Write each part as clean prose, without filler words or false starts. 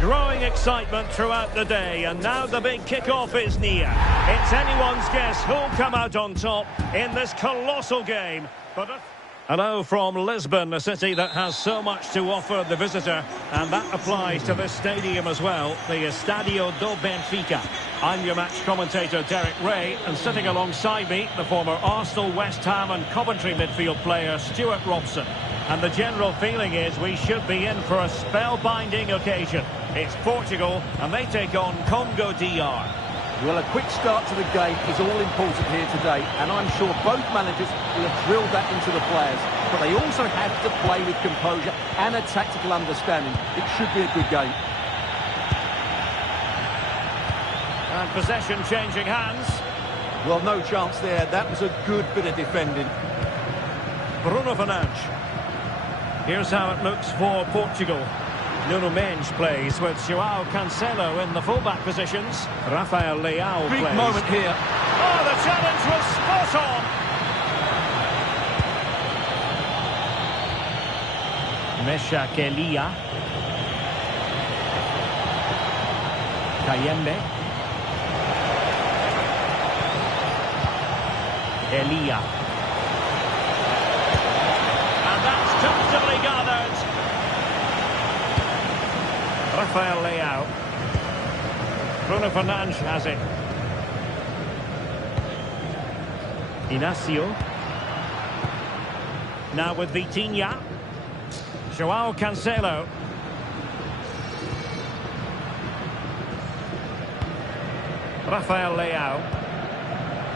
Growing excitement throughout the day, and now the big kick-off is near. It's anyone's guess who'll come out on top in this colossal game. Hello from Lisbon, a city that has so much to offer the visitor, and that applies to this stadium as well, the Estadio do Benfica. I'm your match commentator Derek Ray, and sitting alongside me, the former Arsenal, West Ham and Coventry midfield player Stuart Robson. And the general feeling is we should be in for a spellbinding occasion. It's Portugal, and they take on Congo DR. Well, a quick start to the game is all important here today, and I'm sure both managers will have drilled that into the players. But they also have to play with composure and a tactical understanding. It should be a good game. And possession changing hands. Well, no chance there. That was a good bit of defending. Bruno Fernandes. Here's how it looks for Portugal. Nuno Mendes plays with João Cancelo in the fullback positions. Rafael Leao plays. Big moment here. Oh, the challenge was spot on. Mesha Kelia. Kayembe. Elia. And that's comfortably gathered. Rafael Leao. Bruno Fernandes has it. Inacio. Now with Vitinha. João Cancelo. Rafael Leao.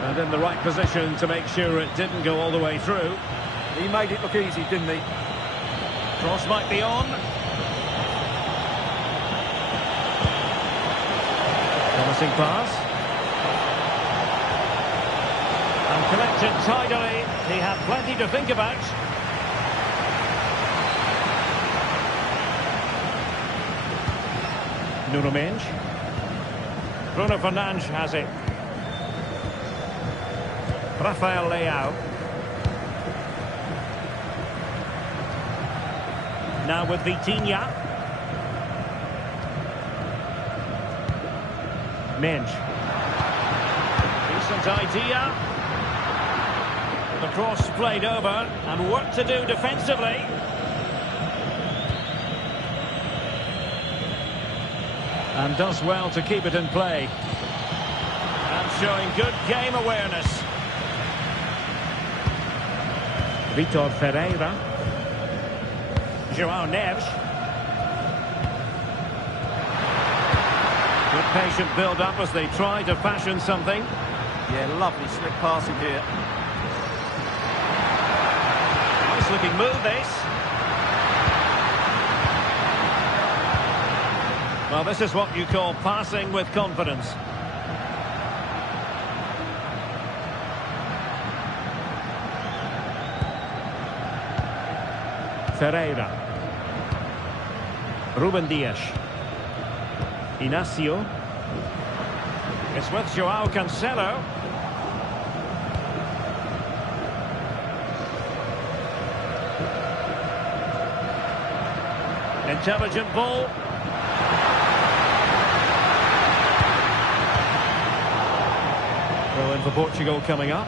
And in the right position to make sure it didn't go all the way through. He made it look easy, didn't he? Cross might be on. Promising pass. And collected tidily. He had plenty to think about. Nuno Mendes. Bruno Fernandes has it. Rafael Leao. Now with Vitinha. Mendes. Decent idea. The cross played over and work to do defensively. And does well to keep it in play. And showing good game awareness. Vitor Ferreira. João Neves. Good patient build-up as they try to fashion something. Yeah, lovely slick passing here. Nice looking move, this. Well, this is what you call passing with confidence. Ferreira. Ruben Dias. Inacio. It's with João Cancelo. Intelligent ball. Throw in for Portugal coming up.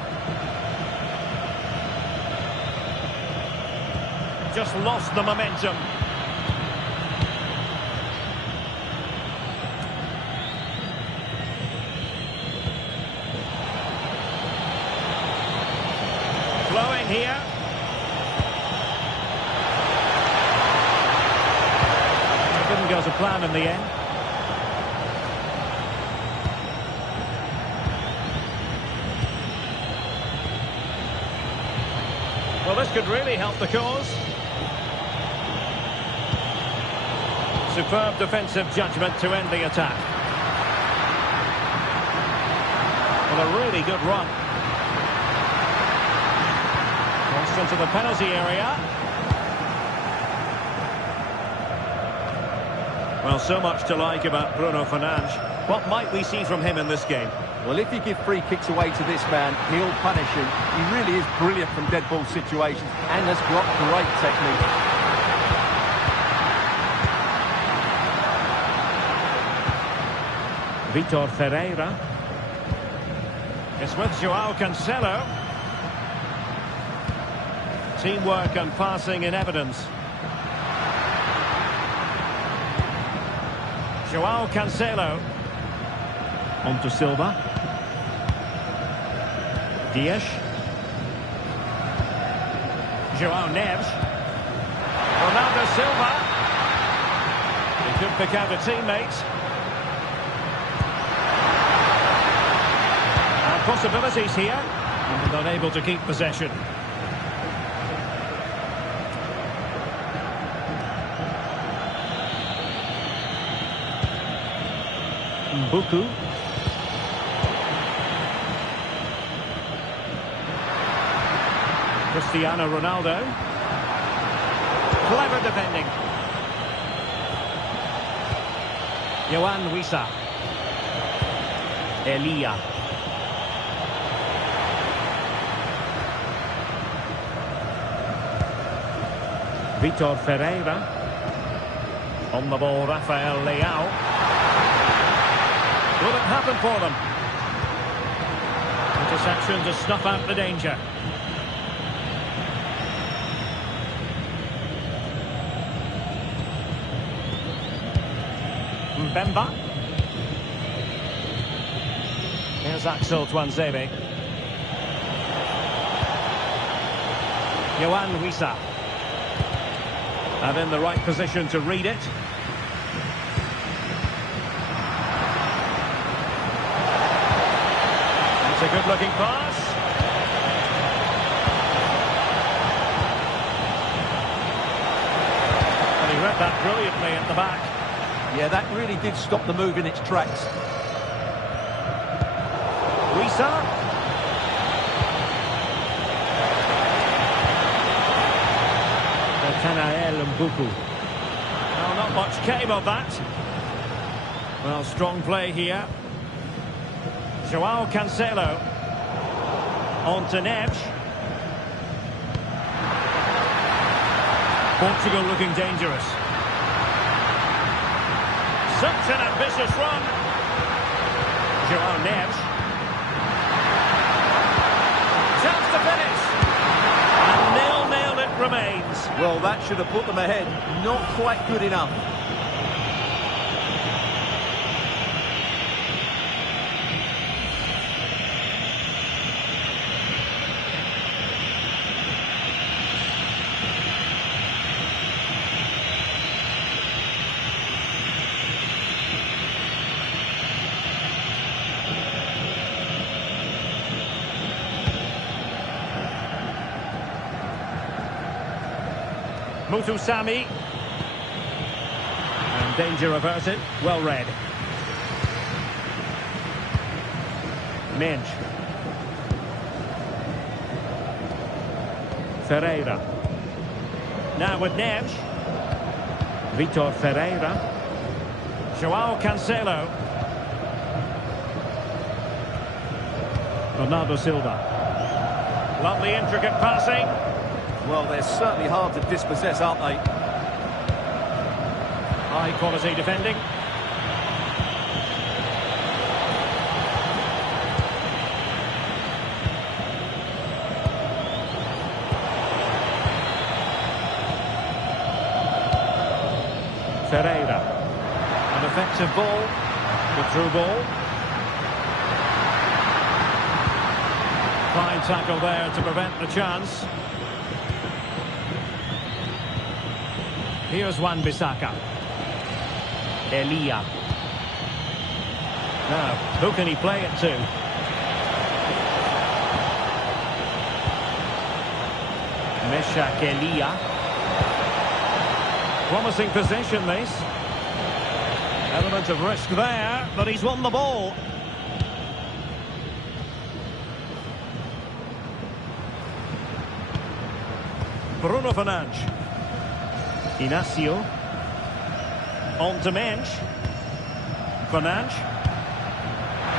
Just lost the momentum. Flowing here. It didn't go to plan in the end. Well, this could really help the cause. Superb defensive judgment to end the attack. Well, a really good run. Crossed into the penalty area. Well, so much to like about Bruno Fernandes. What might we see from him in this game? Well, if you give free kicks away to this man, he'll punish him. He really is brilliant from dead ball situations and has got great technique. Vitor Ferreira. It's with Joao Cancelo. Teamwork and passing in evidence. Joao Cancelo. On to Silva. Dias. Joao Neves. Ronaldo Silva. He could pick out a teammate. And possibilities here. And unable to keep possession. Mbuku. Cristiano Ronaldo. Clever defending. Yohan Wissa. Elia. Vitor Ferreira. On the ball, Rafael Leao. Will it happen for them? Interception to snuff out the danger. Mbemba. Here's Axel Tuanzebe. Yohan Wissa. And in the right position to read it. It's a good-looking pass. And he read that brilliantly at the back. Yeah, that really did stop the move in its tracks. Wissa. Nathanael Mbuku. Well, not much came of that. Well, strong play here. Joao Cancelo. On to Neves. Portugal looking dangerous. Such an ambitious run. Joao Neves. Chance to finish. And 0-0 it remains. Well, that should have put them ahead. Not quite good enough. Mutusami. And danger averted. Well read. Minch. Ferreira. Now with Neves. Vitor Ferreira. Joao Cancelo. Ronaldo Silva. Lovely intricate passing. Well, they're certainly hard to dispossess, aren't they? High quality defending. Ferreira. An effective ball. The through ball. Fine tackle there to prevent the chance. Here's Wan-Bissaka. Elia. Now, who can he play it to? Meshak Elia. Promising possession, this. Element of risk there, but he's won the ball. Bruno Fernandes. Inacio. On to Mensch. Fernandes.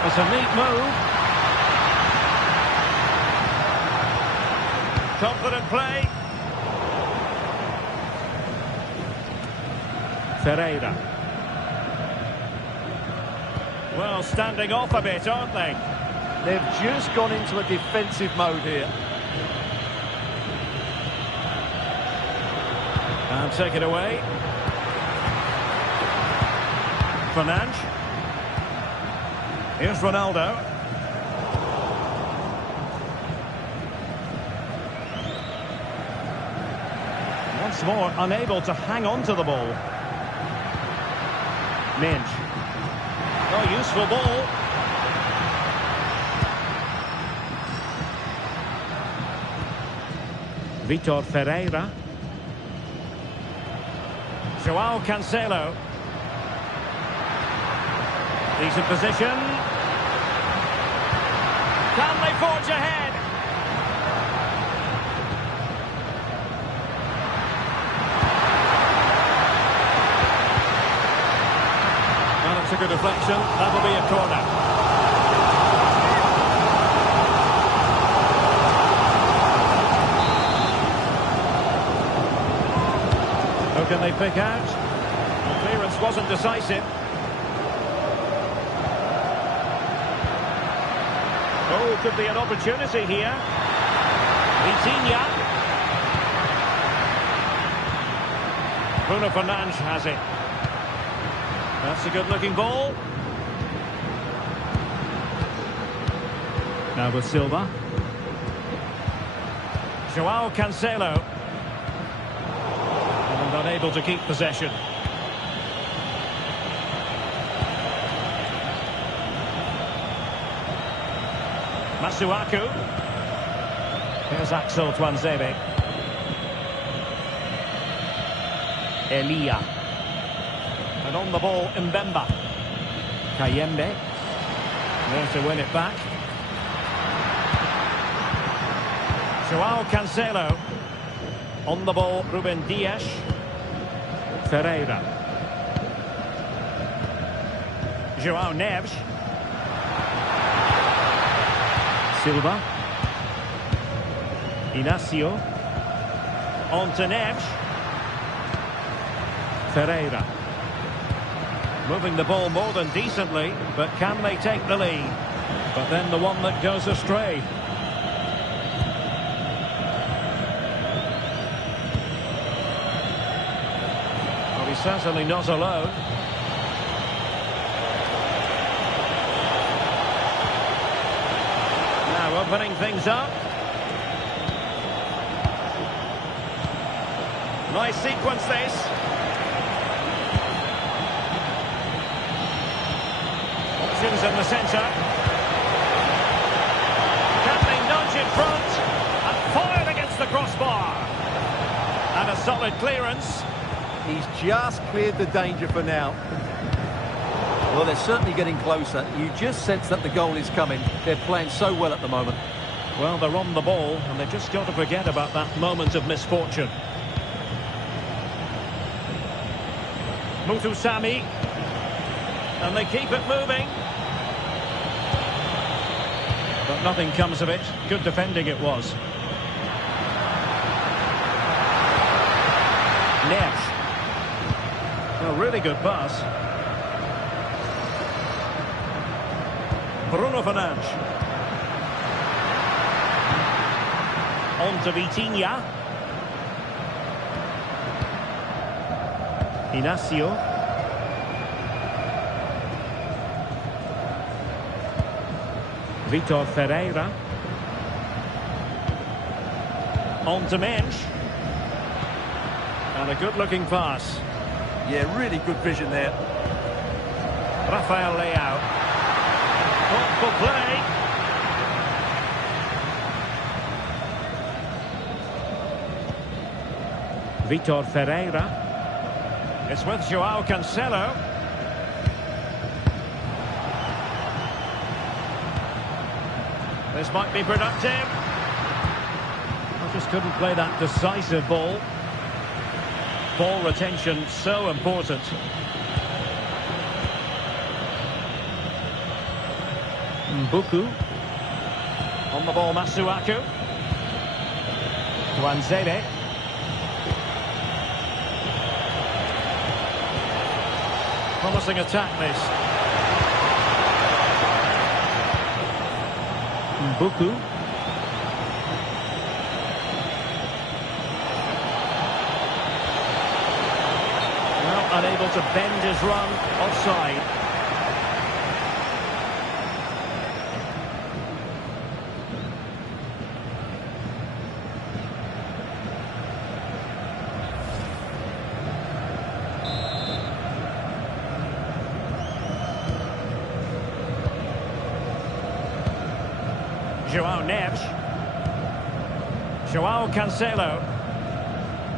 It's a neat move. Confident play. Ferreira. Well, standing off a bit, aren't they? They've just gone into a defensive mode here. And take it away. Fernandes. Here's Ronaldo. Once more, unable to hang on to the ball. Minge. Oh, useful ball. Vitor Ferreira. João Cancelo. Decent position. Can they forge ahead? Well, it's a good deflection. That'll be a corner. Who can they pick out? The clearance wasn't decisive. Oh, could be an opportunity here. Vitinha. Bruno Fernandes has it. That's a good-looking ball. Now with Silva. João Cancelo. And unable to keep possession. Masuaku. Here's Axel Tuanzebe. Elia. And on the ball, Mbemba. Kayembe. There to win it back. João Cancelo. On the ball, Ruben Dias. Ferreira. João Neves. Silva. Inacio. On to Neves. Ferreira. Moving the ball more than decently, but can they take the lead? But then the one that goes astray. Well, he's certainly not alone. Now opening things up. Nice sequence this. Options in the centre. Can they nudge in front? And fired against the crossbar. And a solid clearance. He's just cleared the danger for now. Well, they're certainly getting closer. You just sense that the goal is coming. They're playing so well at the moment. Well, they're on the ball, and they've just got to forget about that moment of misfortune. Muthusami. And they keep it moving. But nothing comes of it. Good defending it was. Neves. A really good pass. Bruno Fernandes. On to Vitinha. Inacio. Vitor Ferreira. On to Mensch. And a good-looking pass. Yeah, really good vision there. Rafael Leao. Thoughtful play. Vitor Ferreira. It's with João Cancelo. This might be productive. I just couldn't play that decisive ball. Ball retention so important. Mbuku. On the ball, Masuaku. Tuanzebe. Promising attack this. Buku. Well, unable to bend his run, offside. João Neves. João Cancelo.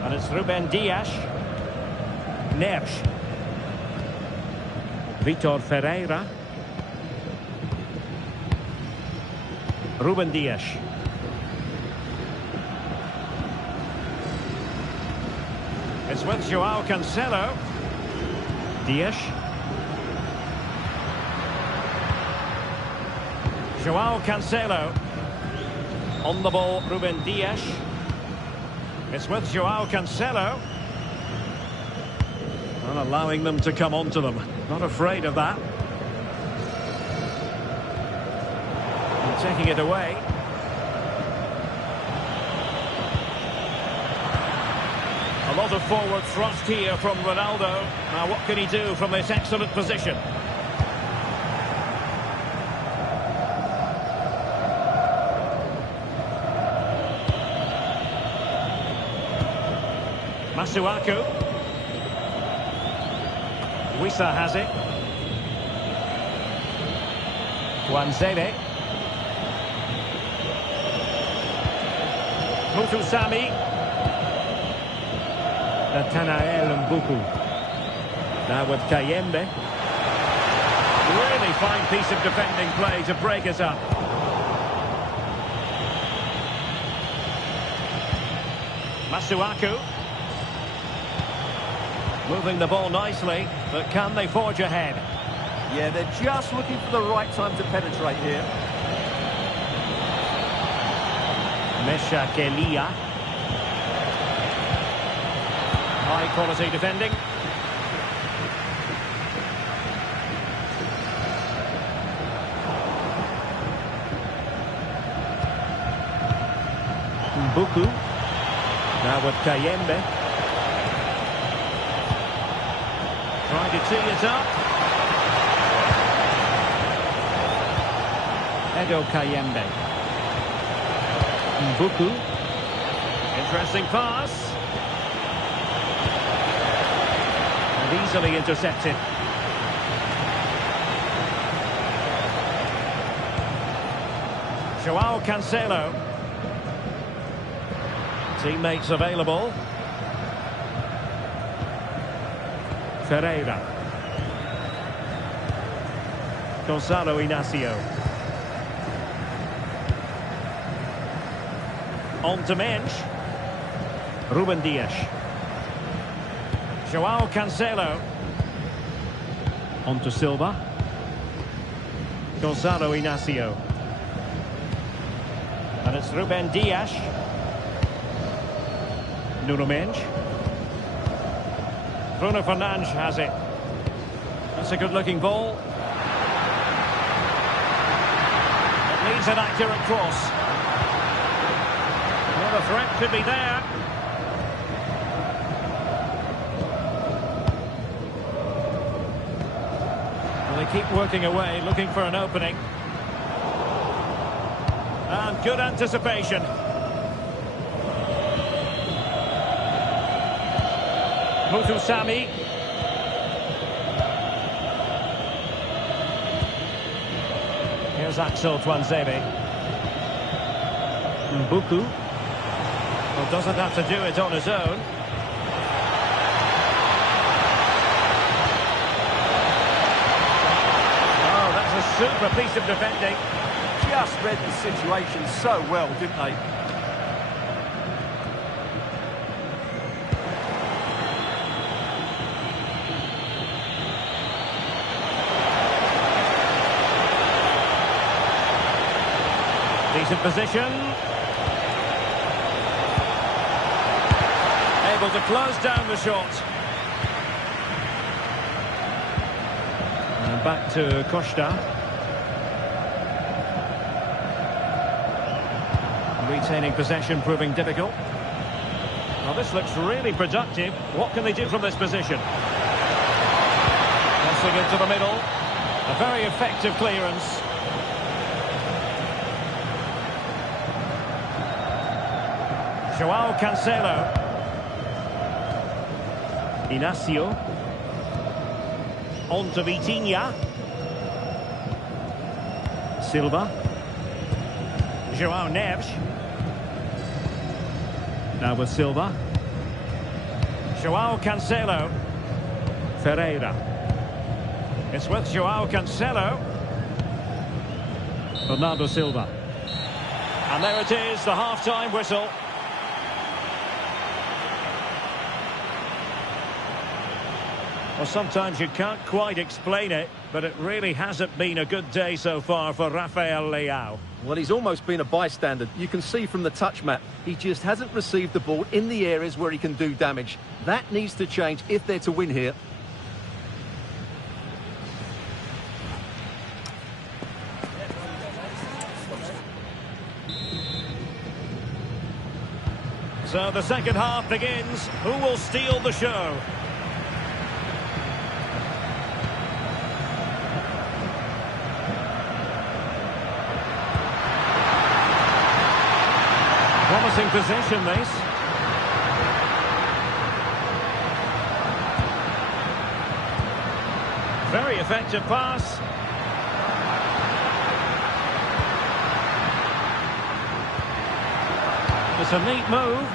And it's Ruben Dias. Neves. Vitor Ferreira. Ruben Dias. It's with João Cancelo. Dias. João Cancelo. On the ball, Ruben Dias. It's with João Cancelo. Not allowing them to come onto them. Not afraid of that. And taking it away. A lot of forward thrust here from Ronaldo. Now what can he do from this excellent position? Masuaku. Wissa has it. Wanzebe. Mutusami. Nathanael Mbuku. Now with Kayembe. Really fine piece of defending play to break us up. Masuaku. Moving the ball nicely, but can they forge ahead? Yeah, they're just looking for the right time to penetrate here. Mesha Kelia. High quality defending. Mbuku. Now with Kayembe. Trying to tee it up. Edo Kayembe. Mbuku. Interesting pass. And easily intercepted. João Cancelo. Teammates available. Ferreira. Gonzalo Inacio. On to Mensch. Ruben Dias. João Cancelo. On to Silva. Gonzalo Inacio. And it's Ruben Dias. Nuno Mensch. Bruno Fernandes has it. That's a good-looking ball. It needs an accurate cross. Well, the threat could be there. Well, they keep working away, looking for an opening. And good anticipation. Mutusami. Here's Axel Tuanzebe. Mbuku. Well, doesn't have to do it on his own. Oh, that's a super piece of defending. Just read the situation so well, didn't they? Decent position. Able to close down the shot. And back to Costa. Retaining possession proving difficult. Well, this looks really productive. What can they do from this position? Crossing into the middle. A very effective clearance. Joao Cancelo. Inacio. On to Vitinha. Silva. Joao Neves. Now with Silva. Joao Cancelo. Ferreira. It's with Joao Cancelo. Bernardo Silva. And there it is, the half-time whistle. Well, sometimes you can't quite explain it, but it really hasn't been a good day so far for Rafael Leao. Well, he's almost been a bystander. You can see from the touch map, he just hasn't received the ball in the areas where he can do damage. That needs to change if they're to win here. So the second half begins. Who will steal the show? Promising possession, this. Very effective pass. It's a neat move.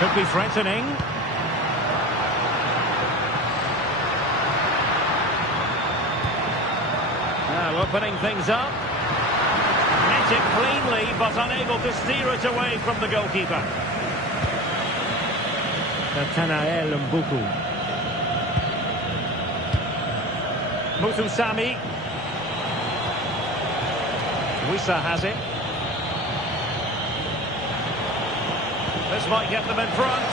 Could be threatening. Now opening things up. Met it cleanly, but unable to steer it away from the goalkeeper. Nathanael Mbuku. Muthusami. Wissa has it. This might get them in front.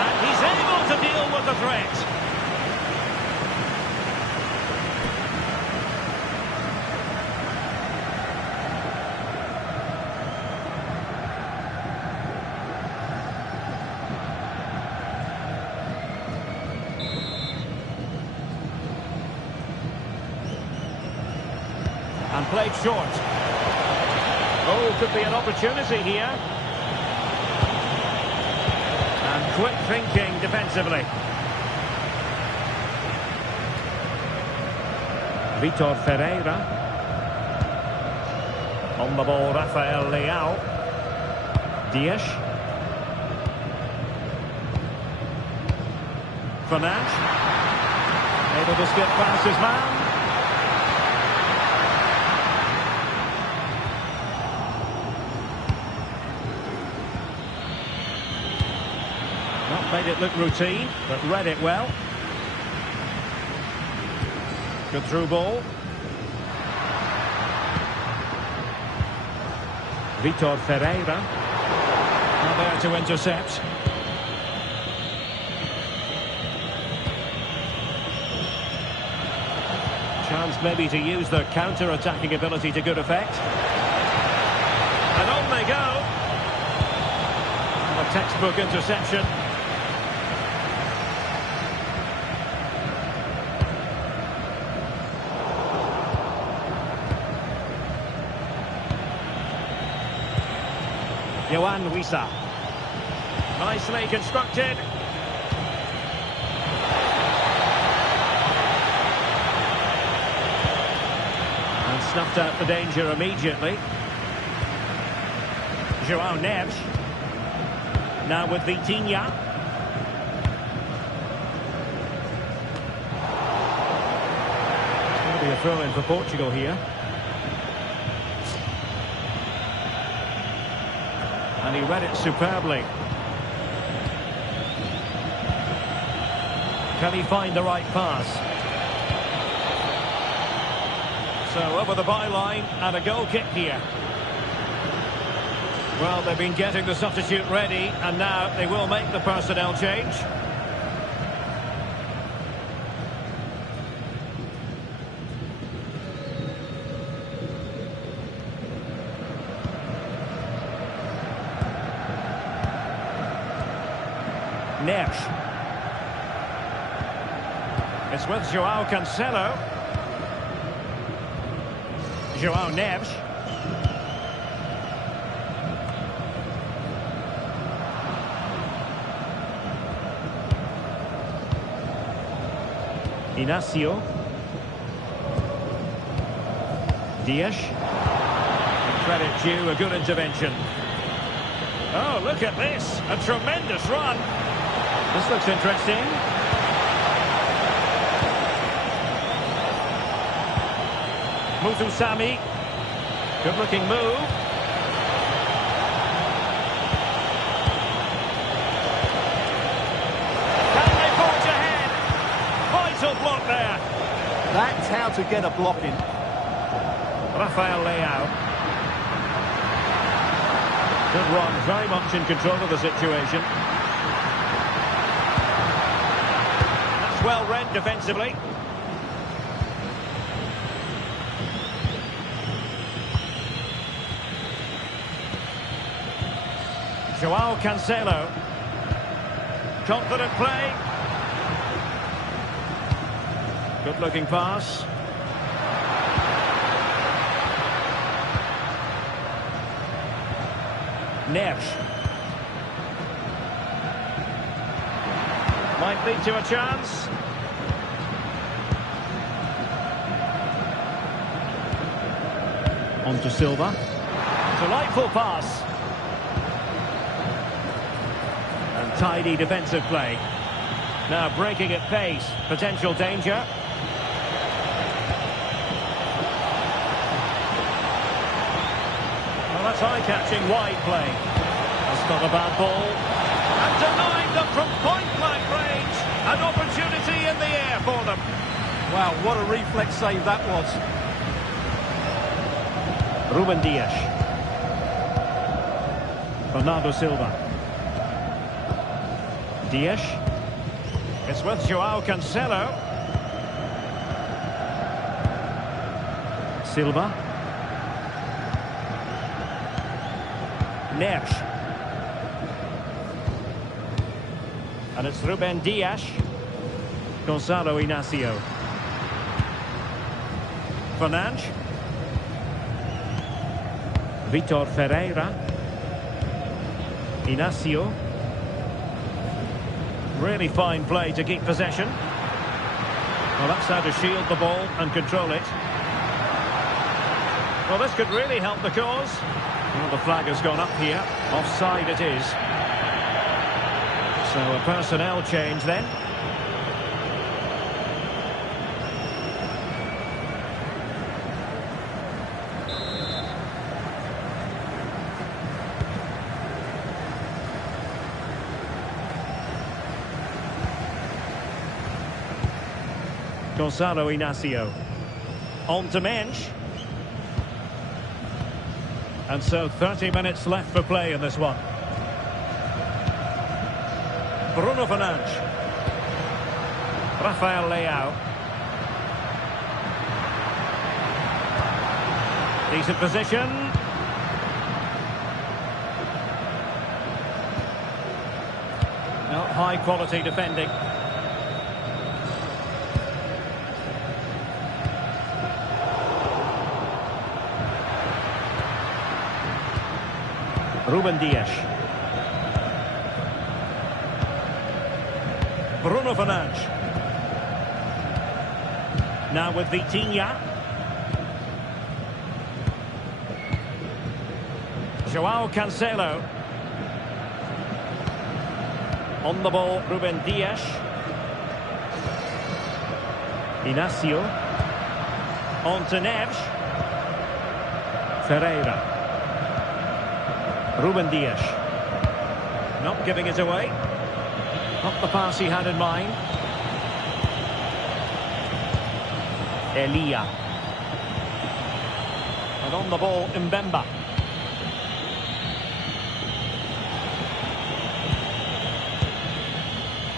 And he's able to deal with the threat. And played short. Oh, could be an opportunity here. And quick thinking defensively. Vitor Ferreira. On the ball, Rafael Leao. Dias. Fernandes. Able to skip past his man. Made it look routine, but read it well. Good through ball. Vitor Ferreira. Now there to intercept. Chance maybe to use their counter-attacking ability to good effect. And on they go. And a textbook interception. Yohan Wissa. Nicely constructed. And snuffed out the danger immediately. Joao Neves. Now with Vitinha. Going to be a throw-in for Portugal here. And he read it superbly. Can he find the right pass? So over the byline and a goal kick here. Well, they've been getting the substitute ready and now they will make the personnel change. Neves. It's with João Cancelo. João Neves. Inacio. Dias. Credit due, a good intervention. Oh, look at this. A tremendous run. This looks interesting. Muthusami. Good-looking move. Can they forge ahead? Vital block there. That's how to get a block in. Rafael Leao. Good run, very much in control of the situation. That's well read defensively. João Cancelo. Confident play. Good-looking pass. Neves. Might lead to a chance. On to Silva. Delightful pass. And tidy defensive play. Now breaking at pace. Potential danger. Well, that's eye-catching wide play. That's not a bad ball. And denied them from point-blank range. An opportunity in the air for them. Wow, what a reflex save that was. Ruben Dias. Bernardo Silva. Dias. It's with João Cancelo. Silva. Neves. And it's Ruben Dias. Gonzalo Inacio. Fernandes. Vitor Ferreira. Inacio. Really fine play to keep possession. Well, that's how to shield the ball and control it. Well, this could really help the cause. Well, the flag has gone up here. Offside it is. So a personnel change then. Gonzalo Inacio. On to Mensch. And so 30 minutes left for play in this one. Bruno Fernandes. Rafael Leao. Decent position. No, high quality defending. Ruben Dias. Bruno Fernandes. Now with Vitinha. João Cancelo. On the ball, Ruben Dias. Inacio. On to Neves. Ferreira. Ruben Dias. Not giving it away. Not the pass he had in mind. Elia. And on the ball, Mbemba.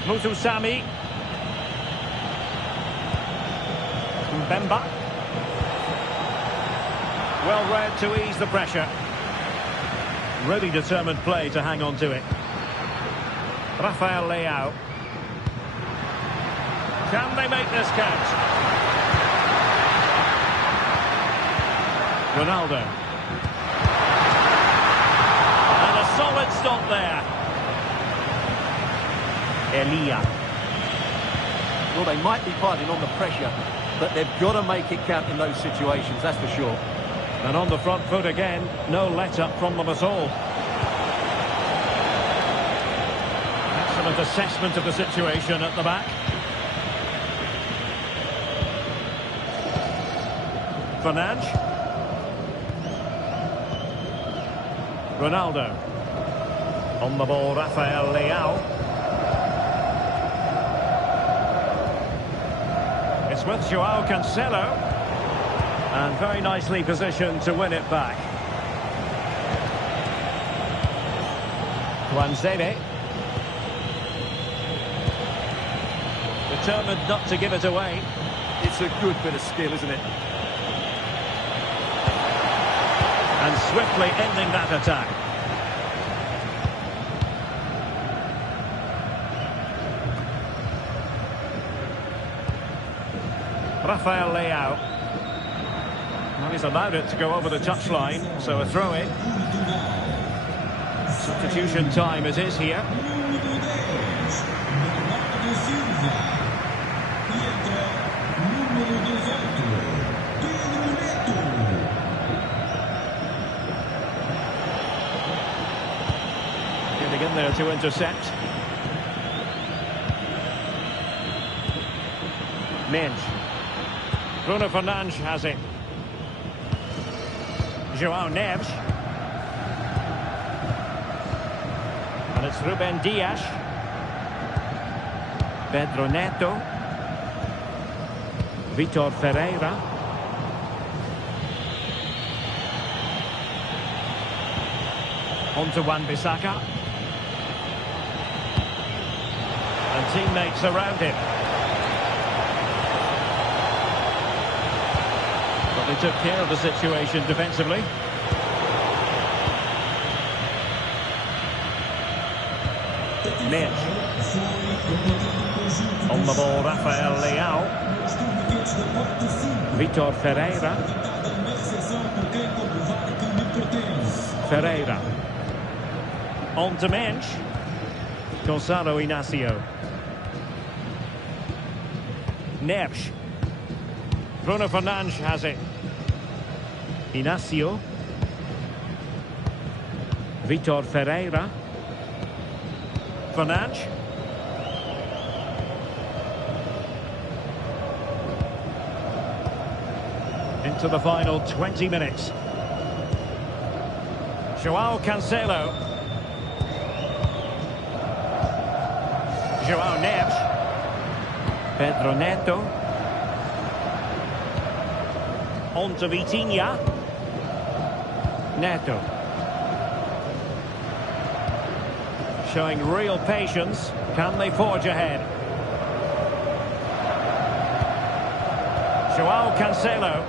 Muthusami. Mbemba. Well read to ease the pressure. Really determined play to hang on to it. Rafael Leao. Can they make this count? Ronaldo. And a solid stop there. Elia. Well, they might be piling on the pressure, but they've got to make it count in those situations, that's for sure. And on the front foot again, no let-up from them at all. Excellent assessment of the situation at the back. Fernandes. Ronaldo. On the ball, Rafael Leao. It's with Joao Cancelo. And very nicely positioned to win it back. Wanzebe. Determined not to give it away. It's a good bit of skill, isn't it? And swiftly ending that attack. Rafael Leao. Well, he's allowed it to go over the touchline, so a throw-in. Substitution time it is here. Getting in there to intercept. Mensch. Bruno Fernandes has it. João Neves. And it's Ruben Dias. Pedro Neto. Vitor Ferreira. On to Wan-Bissaka. And teammates around him. But they took care of the situation defensively. Mensch. On the ball, Rafael Leao. Vitor Ferreira. Ferreira. On to Mensch. Gonçalo Inácio. Neves. Bruno Fernandes has it. Inácio. Vitor Ferreira. Fernandes. Into the final 20 minutes. Joao Cancelo. Joao Neves. Pedro Neto. On to Vitinha. Neto. Showing real patience. Can they forge ahead? Joao Cancelo.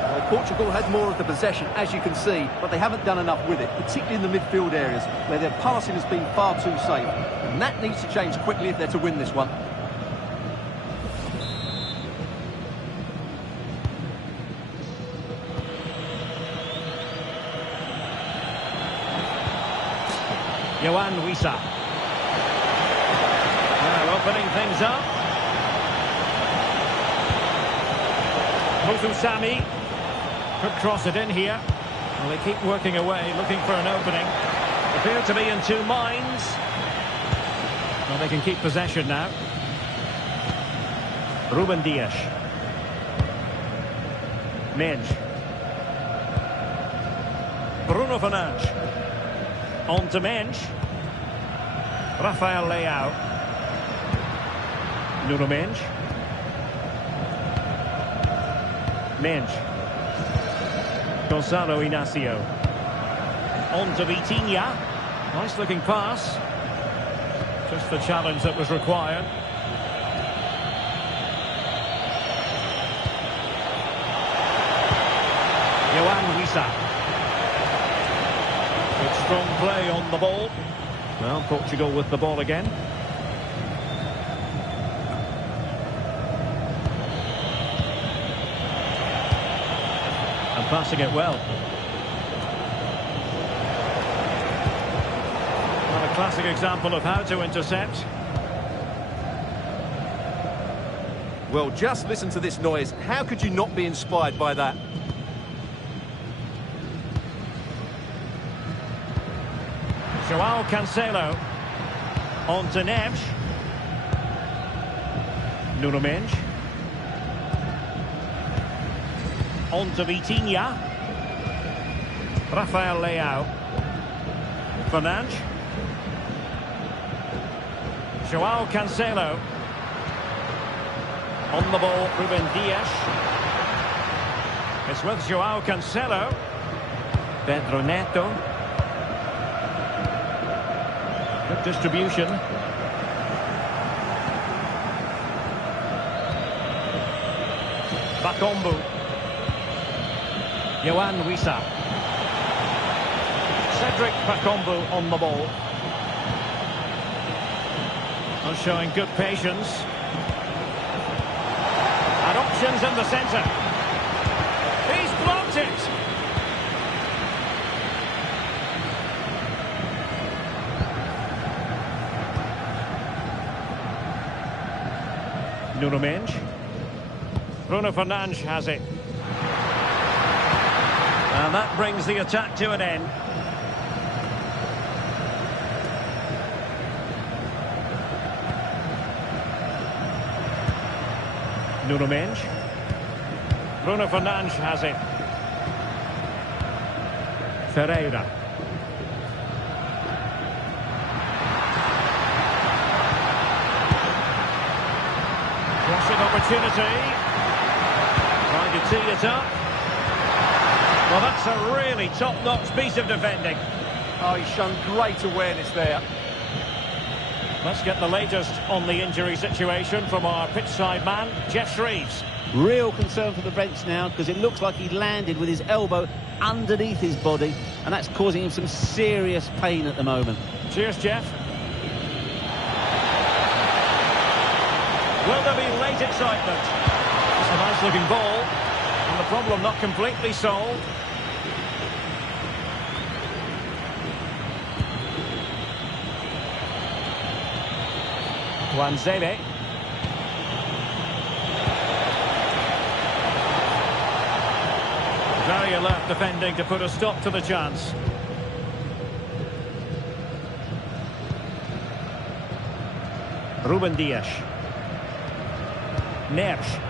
Well, Portugal had more of the possession, as you can see, but they haven't done enough with it, particularly in the midfield areas, where their passing has been far too safe. And that needs to change quickly if they're to win this one. Yohan Wissa. Now opening things up. Muthusami could cross it in here. Well, they keep working away, looking for an opening. Appear to be in two minds. Well, they can keep possession now. Ruben Dias. Mensch. Bruno Fernandes. On to Mensch. Rafael Leao. Nuno Mensch. Mensch. Gonçalo Inácio. On to Vitinha. Nice looking pass. Just the challenge that was required. Yohan Wissa. Good strong play on the ball. Well, Portugal with the ball again. And passing it well. Well, a classic example of how to intercept. Well, just listen to this noise. How could you not be inspired by that? João Cancelo. On to Neves. Nuno Mendes. On to Vitinha. Rafael Leao. Fernandes. João Cancelo. On the ball, Ruben Dias. It's with João Cancelo. Pedro Neto. Good distribution. Bakombu. Yohan Wissa. Cedric Bakombu on the ball. Not showing good patience. And options in the centre. He's blocked it. Nuno Mendes. Bruno Fernandes has it. And that brings the attack to an end. Nuno Mendes. Bruno Fernandes has it. Ferreira. Crossing opportunity. Trying to tee it up. Well, that's a really top-notch piece of defending. Oh, he's shown great awareness there. Let's get the latest on the injury situation from our pitchside man, Jeff Shreves. Real concern for the Reds now, because it looks like he landed with his elbow underneath his body, and that's causing him some serious pain at the moment. Cheers, Jeff. Will there be late excitement? It's a nice-looking ball, and the problem not completely solved. Wanzele. Very alert defending to put a stop to the chance. Ruben Dias. Neves.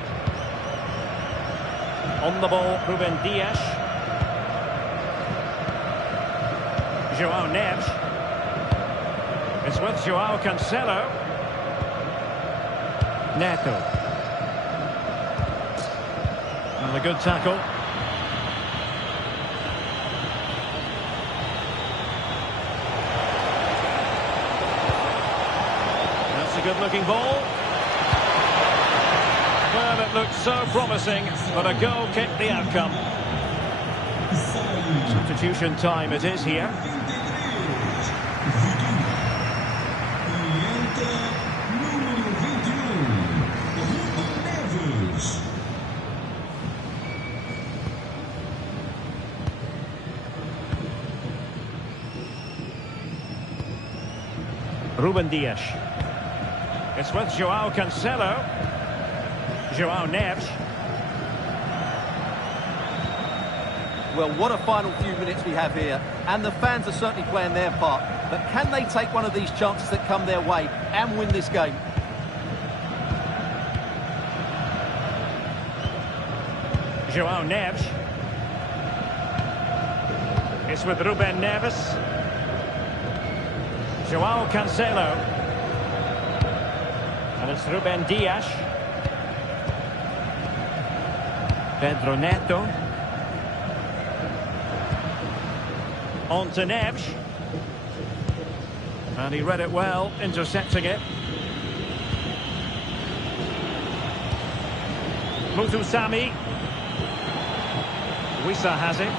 On the ball, Ruben Dias. João Neves. It's with João Cancelo. Neto. And a good tackle. That's a good-looking ball. Well, it looked so promising, but a goal kicked the outcome. Substitution time it is here. Ruben Dias. It's with João Cancelo. João Neves. Well, what a final few minutes we have here. And the fans are certainly playing their part. But can they take one of these chances that come their way and win this game? João Neves. It's with Ruben Neves. João Cancelo. And it's Ruben Dias. Pedro Neto. On to Neves. And he read it well, intercepting it. Mutusami. Wissa has it.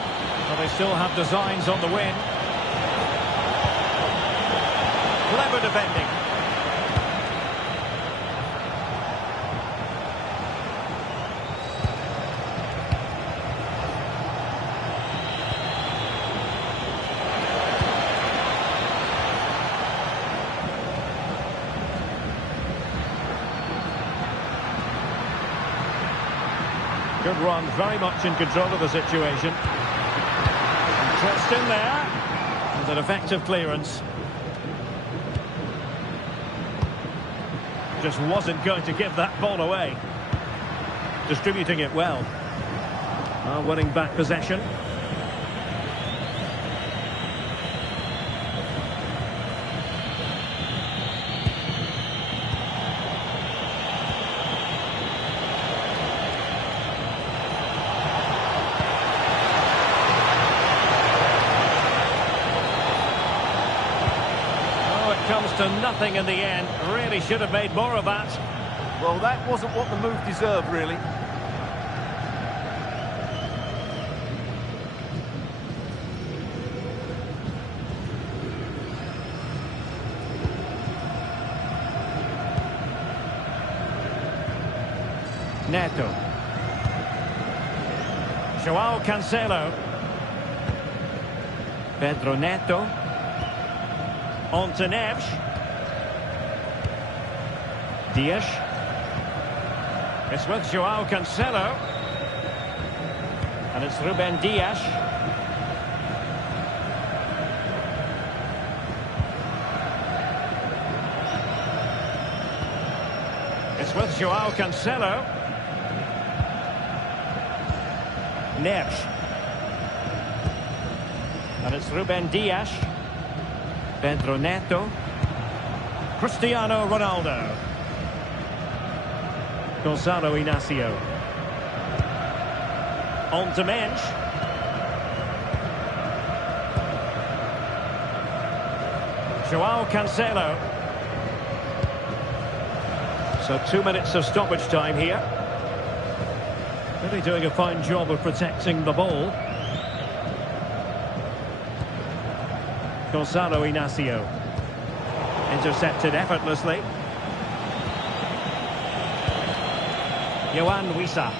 But they still have designs on the win. Clever defending. Good run, very much in control of the situation. Trust in there. And an effective clearance. Just wasn't going to give that ball away. Distributing it well. Winning back possession. Comes to nothing in the end. Really should have made more of that. Well, that wasn't what the move deserved, really. Neto. João Cancelo. Pedro Neto. On to Neves. Dias. It's with João Cancelo. And it's Ruben Dias. It's with João Cancelo. Neves. And it's Ruben Dias. Pedro Neto. Cristiano Ronaldo. Gonzalo Inacio. On to Mensch. João Cancelo. So 2 minutes of stoppage time here. Really doing a fine job of protecting the ball. Gonzalo Inacio. Intercepted effortlessly. Yohan Wissa.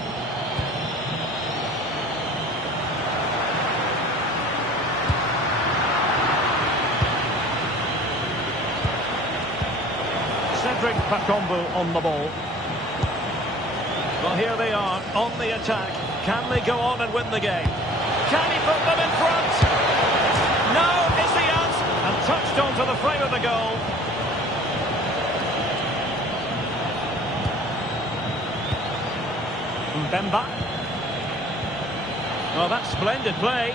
Cedric Bakambu on the ball. Well, here they are on the attack. Can they go on and win the game? Can he put them in front? No, is the answer. And touched onto the frame of the goal. Mbemba. Well, that's splendid play.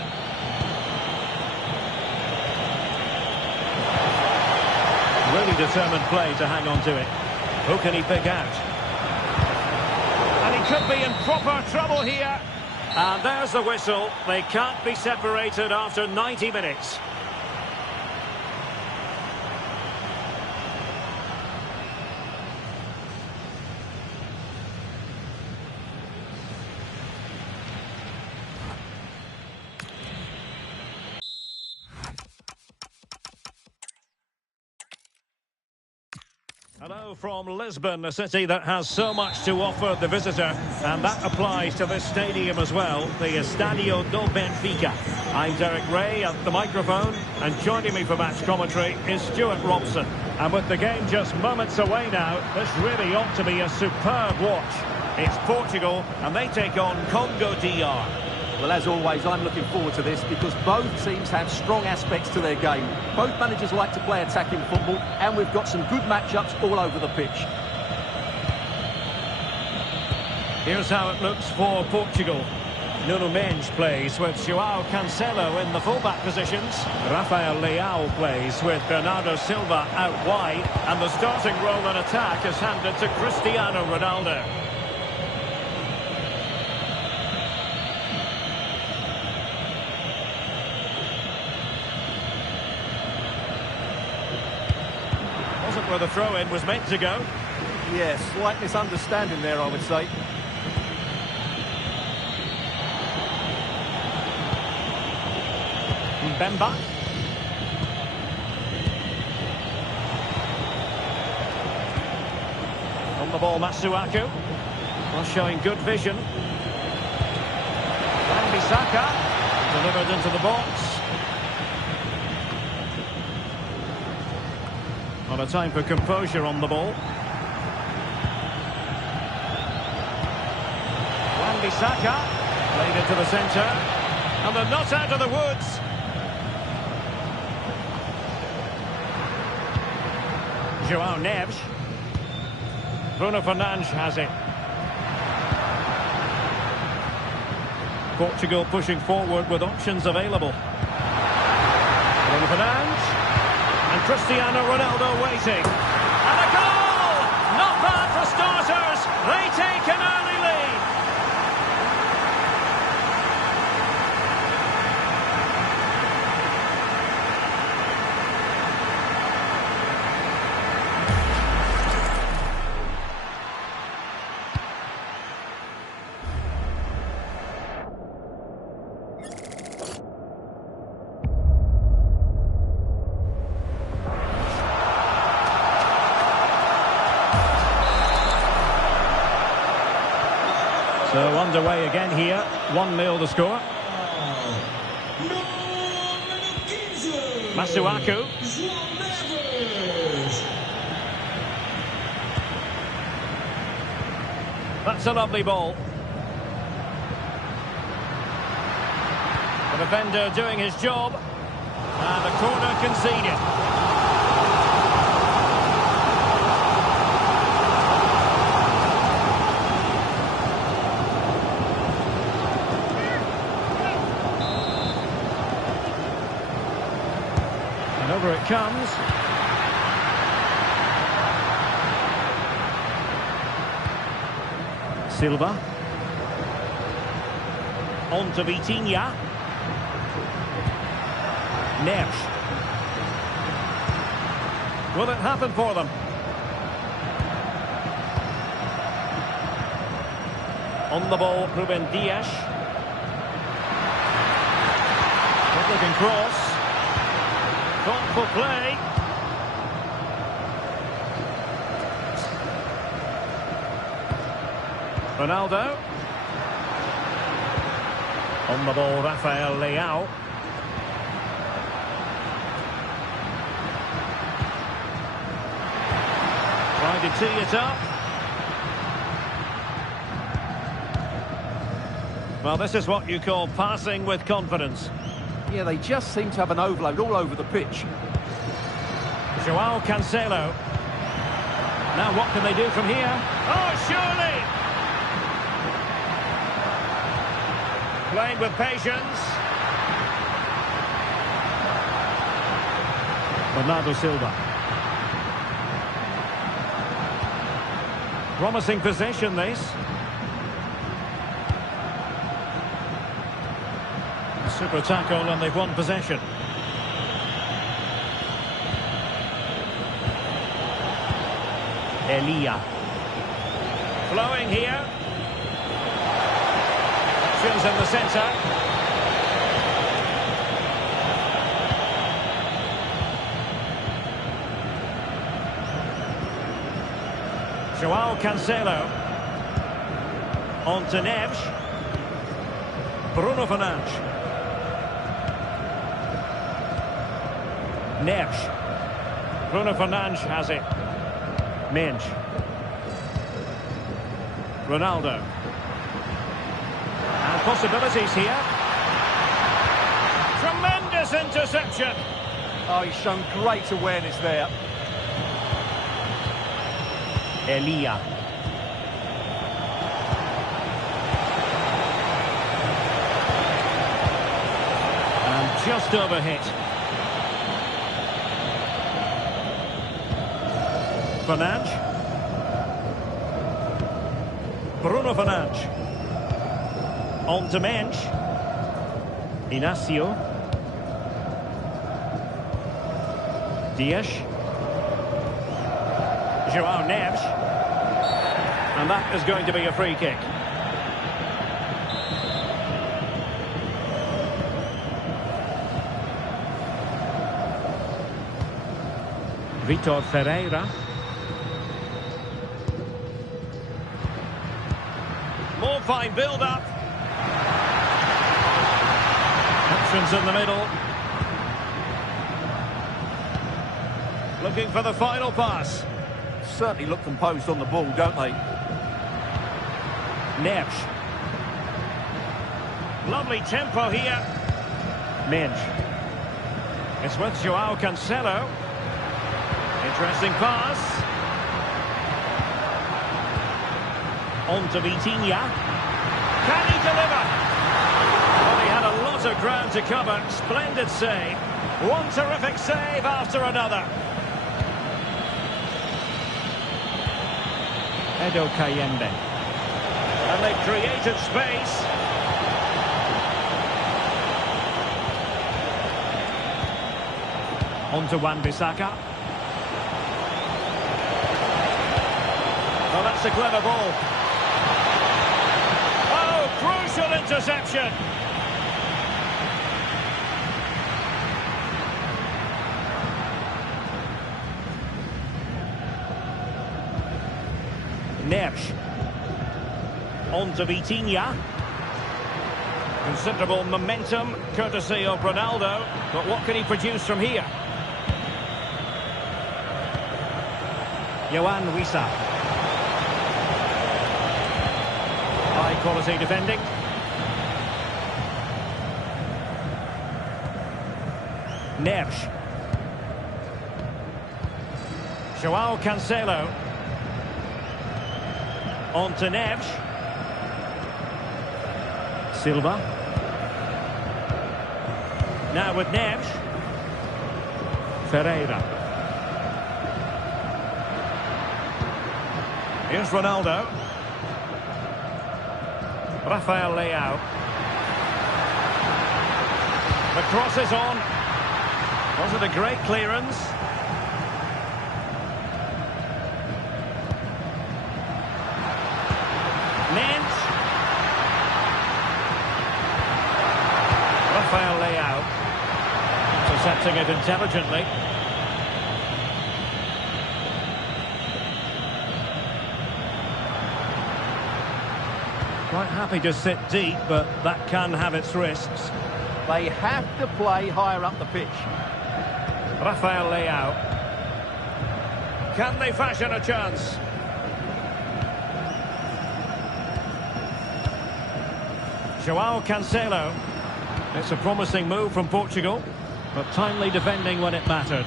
Really determined play to hang on to it. Who can he pick out? And he could be in proper trouble here. And there's the whistle. They can't be separated after 90 minutes. Hello from Lisbon, a city that has so much to offer the visitor, and that applies to this stadium as well, the Estadio do Benfica. I'm Derek Ray at the microphone, and joining me for match commentary is Stuart Robson. And with the game just moments away now, this really ought to be a superb watch. It's Portugal, and they take on Congo DR. Well, as always, I'm looking forward to this because both teams have strong aspects to their game. Both managers like to play attacking football, and we've got some good matchups all over the pitch. Here's how it looks for Portugal. Nuno Mendes plays with João Cancelo in the fullback positions. Rafael Leao plays with Bernardo Silva out wide, and the starting role in attack is handed to Cristiano Ronaldo. Wasn't where the throw-in was meant to go. Yes, slight misunderstanding there, I would say. Mbemba. On the ball, Masuaku. Well, showing good vision. Wan-Bissaka delivered into the box. Not a time for composure on the ball. Wan-Bissaka played into the centre, and they're not out of the woods. João Neves. Bruno Fernandes has it. Portugal pushing forward with options available. Bruno Fernandes. And Cristiano Ronaldo waiting. And a goal! Not bad for starters. They take an early lead. So underway again here, 1-0 the score. Masuaku. That's a lovely ball. The defender doing his job. And the corner conceded. Over it comes. Silva. On to Vitinha. Neves. Will it happen for them? On the ball, Ruben Dias. Good looking cross. Thoughtful play. Ronaldo. On the ball, Rafael Leao. Trying to tee it up. Well, this is what you call passing with confidence. Yeah, they just seem to have an overload all over the pitch. João Cancelo. Now what can they do from here? Oh, surely! Playing with patience. Bernardo Silva. Promising possession, this. Super tackle, and they've won possession. Elia. Flowing here. Options in the centre. João Cancelo. On to Neves. Bruno Fernandes. Neves. Bruno Fernandes has it. Mensch. Ronaldo. And possibilities here. Tremendous interception. Oh, he's shown great awareness there. Elia. And just overhit. Fernandes. Bruno Fernandes. On to Mensch. Inacio. Dias. João Neves. And that is going to be a free kick. Vitor Ferreira. Good fine build-up. Options in the middle. Looking for the final pass. Certainly look composed on the ball, don't they? Neves. Lovely tempo here. Minge. It's with Joao Cancelo. Interesting pass. On to Vitinha. Can he deliver? Well, he had a lot of ground to cover. Splendid save. One terrific save after another. Edo Kayembe. And they've created space. On to Wan-Bissaka. Well, that's a clever ball. Oh, crucial interception. Neves. On to Vitinha. Considerable momentum, courtesy of Ronaldo. But what can he produce from here? Yohan Wissa. High quality defending. Neves. Joao Cancelo. On to Neves. Silva. Now with Neves. Ferreira. Here's Ronaldo. Rafael Leao. The cross is on. Was it a great clearance? Nance. Rafael Leao. Intercepting it intelligently. Quite happy to sit deep, but that can have its risks. They have to play higher up the pitch. Rafael Leao. Can they fashion a chance? Joao Cancelo. It's a promising move from Portugal, but timely defending when it mattered.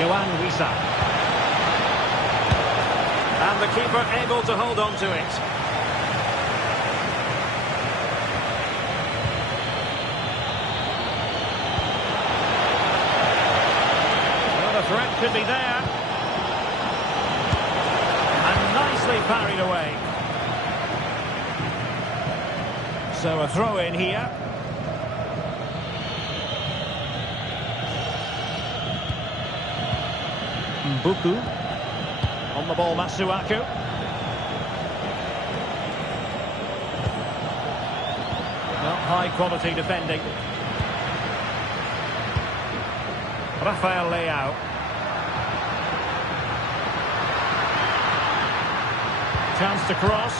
Yohan Wissa. And the keeper able to hold on to it. Well, the threat could be there. And nicely parried away. So a throw in here. Mbuku. On the ball, Masuaku. Well, high quality defending. Rafael Leao. Chance to cross.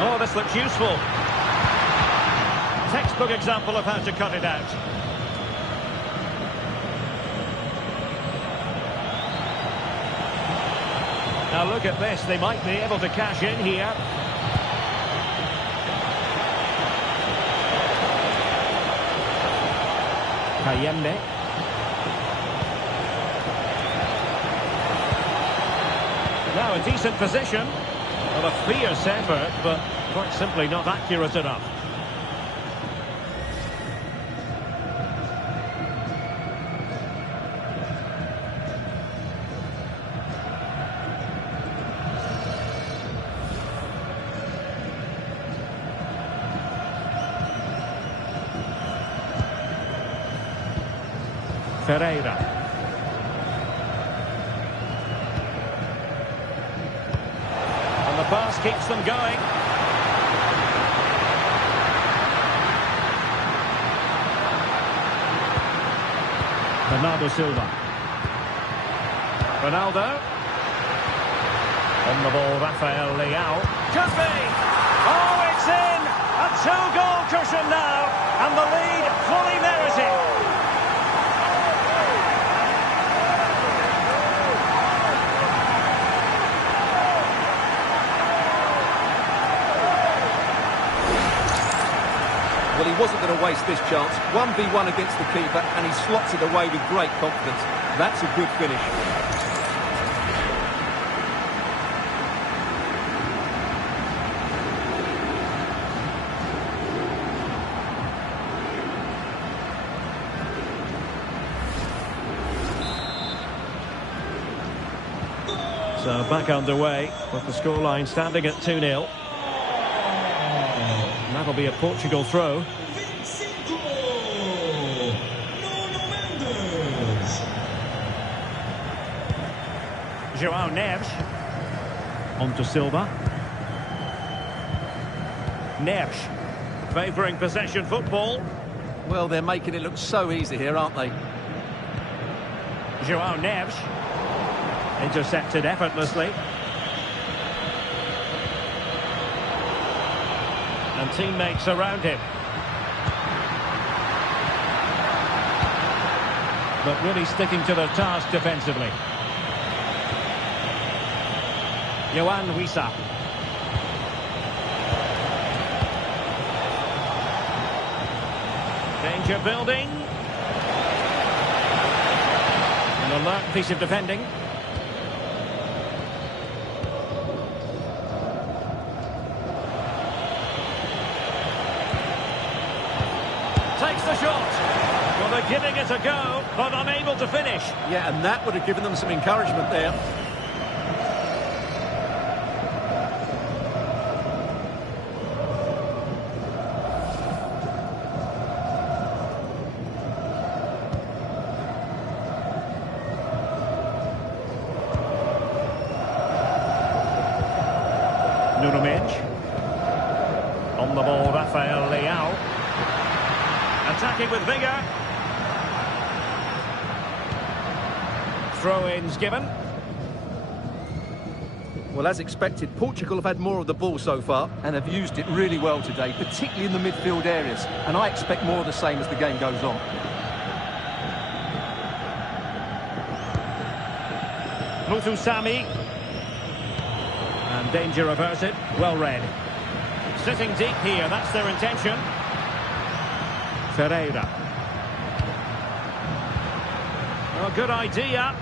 Oh, this looks useful. Textbook example of how to cut it out. Now look at this, they might be able to cash in here. Kayembe. Now a decent position. Well, a fierce effort, but quite simply not accurate enough. Ferreira. And the pass keeps them going. Bernardo Silva. Ronaldo. On the ball, Rafael Leao. Could be! Oh, it's in! A two-goal cushion now, and the lead fully merited. Well, he wasn't going to waste this chance. 1v1 against the keeper, and he slots it away with great confidence. That's a good finish. So back underway, with the scoreline standing at 2-0. That'll be a Portugal throw. João Neves. On to Silva. Neves. Favouring possession football. Well, they're making it look so easy here, aren't they? João Neves. Intercepted effortlessly. And teammates around him. But really sticking to their task defensively. Yohan Wissa. Danger building. An alert piece of defending. Takes the shot. Well, they're giving it a go, but unable to finish. Yeah, and that would have given them some encouragement there. Nuno Mendes. On the ball, Rafael Leao. Attacking with vigour. Throw-ins given. Well, as expected, Portugal have had more of the ball so far and have used it really well today, particularly in the midfield areas. And I expect more of the same as the game goes on. Muthusami. And danger averted. Well read. Sitting deep here, that's their intention. Ferreira. Oh, good idea.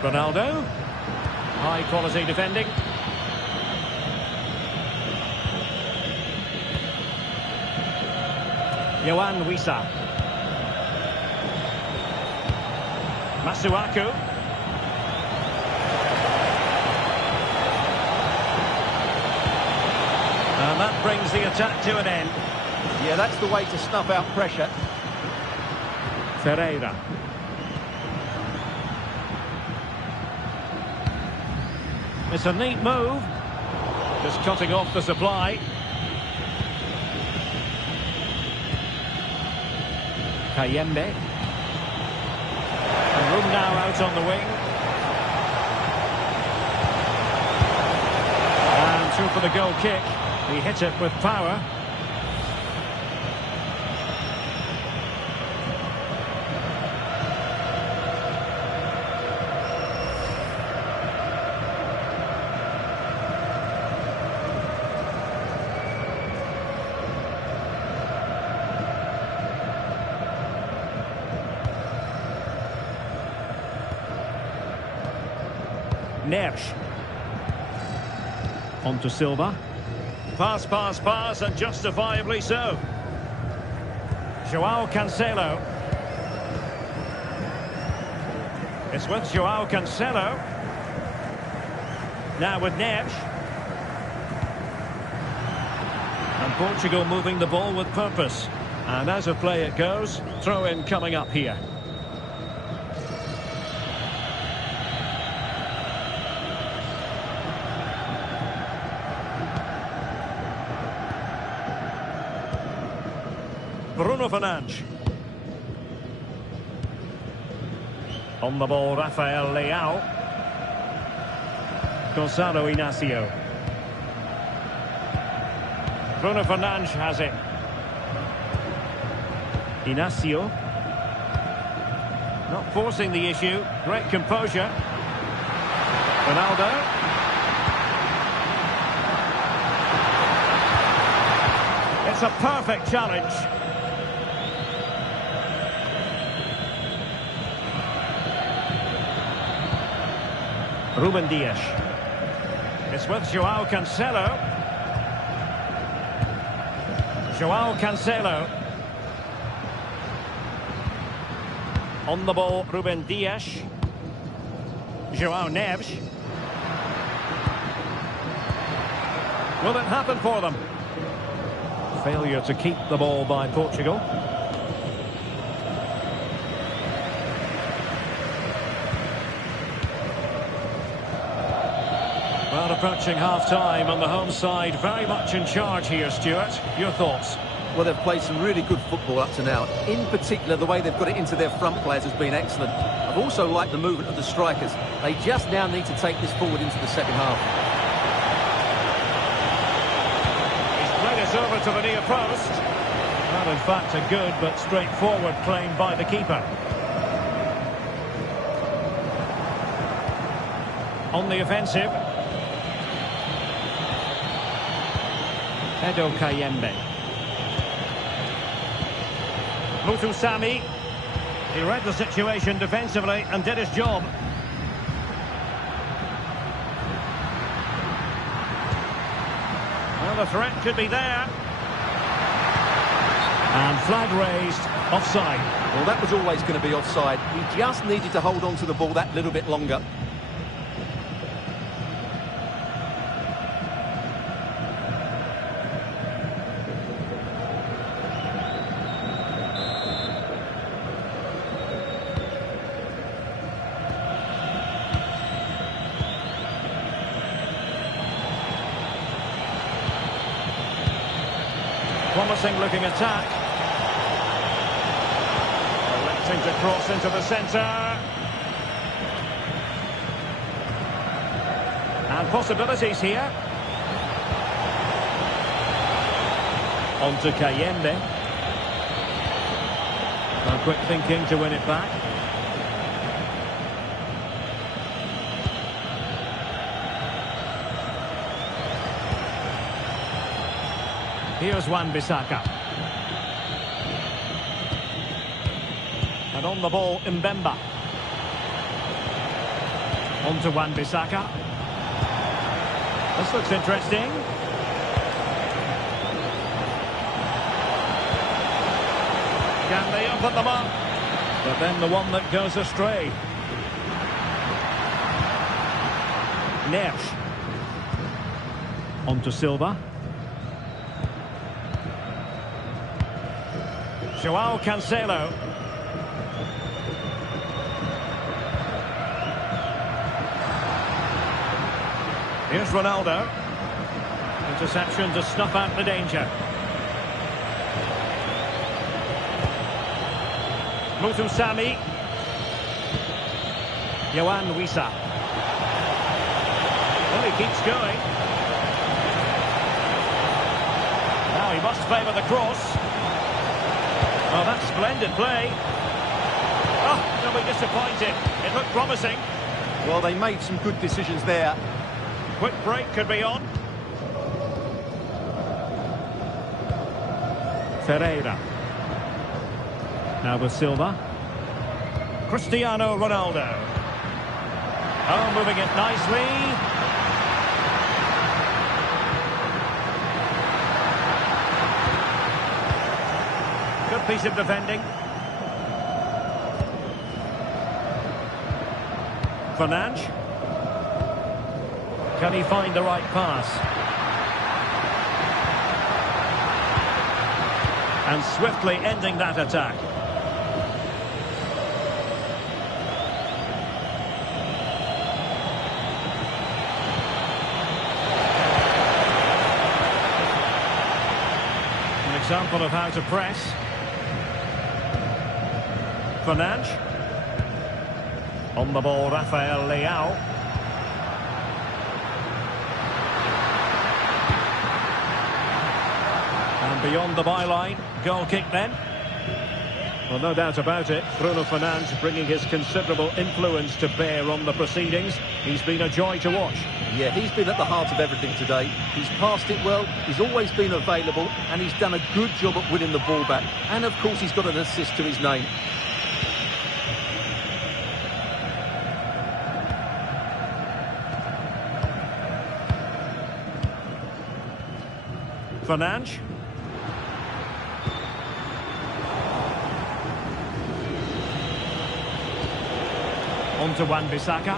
Ronaldo. High quality defending. Yohan Wissa. Masuaku. And that brings the attack to an end. Yeah, that's the way to snuff out pressure. Ferreira. It's a neat move. Just cutting off the supply. Kayembe. And room now out on the wing. And through for the goal kick. He hit it with power. Neves. On to Silva. Pass, pass, pass, and justifiably so. João Cancelo. It's with João Cancelo. Now with Neves. And Portugal moving the ball with purpose. And as a play it goes, throw-in coming up here. Bruno Fernandes. On the ball, Rafael Leao. Gonzalo Inacio. Bruno Fernandes has it. Inacio. Not forcing the issue. Great composure. Ronaldo. It's a perfect challenge. Ruben Dias. It's with Joao Cancelo. Joao Cancelo. On the ball, Ruben Dias. Joao Neves. Will it happen for them? Failure to keep the ball by Portugal. Well, approaching half-time on the home side, very much in charge here, Stuart. Your thoughts? Well, they've played some really good football up to now. In particular, the way they've got it into their front players has been excellent. I've also liked the movement of the strikers. They just now need to take this forward into the second half. He's played us over to the near post. Well, in fact, a good but straightforward claim by the keeper. On the offensive. Edo Kayembe. Mutusami. He read the situation defensively and did his job. Well, the threat could be there. And flag raised, offside. Well, that was always going to be offside. He just needed to hold on to the ball that little bit longer. Promising looking attack. Electing to cross into the centre. And possibilities here. On to Kayembe. And quick thinking to win it back. Here's Wan-Bissaka. And on the ball, Mbemba. On to Wan-Bissaka. This looks interesting. Can they open them up? But then the one that goes astray. Neves. On to Silva. Joao Cancelo. Here's Ronaldo. Interception to snuff out the danger. Mutusami. Yohan Wissa. Well, he keeps going. Now he must favour the cross. Oh, that's splendid play. Oh, don't be disappointed. It looked promising. Well, they made some good decisions there. Quick break could be on. Ferreira. Now with Silva. Cristiano Ronaldo. Oh, moving it nicely. Good piece of defending. Fernandes. Can he find the right pass? And swiftly ending that attack. An example of how to press. Fernandes. On the ball, Rafael Leao. And beyond the byline, goal kick then. Well, no doubt about it, Bruno Fernandes bringing his considerable influence to bear on the proceedings. He's been a joy to watch. Yeah, he's been at the heart of everything today. He's passed it well, he's always been available, and he's done a good job at winning the ball back. And, of course, he's got an assist to his name. Fernandes. On to Wan-Bissaka.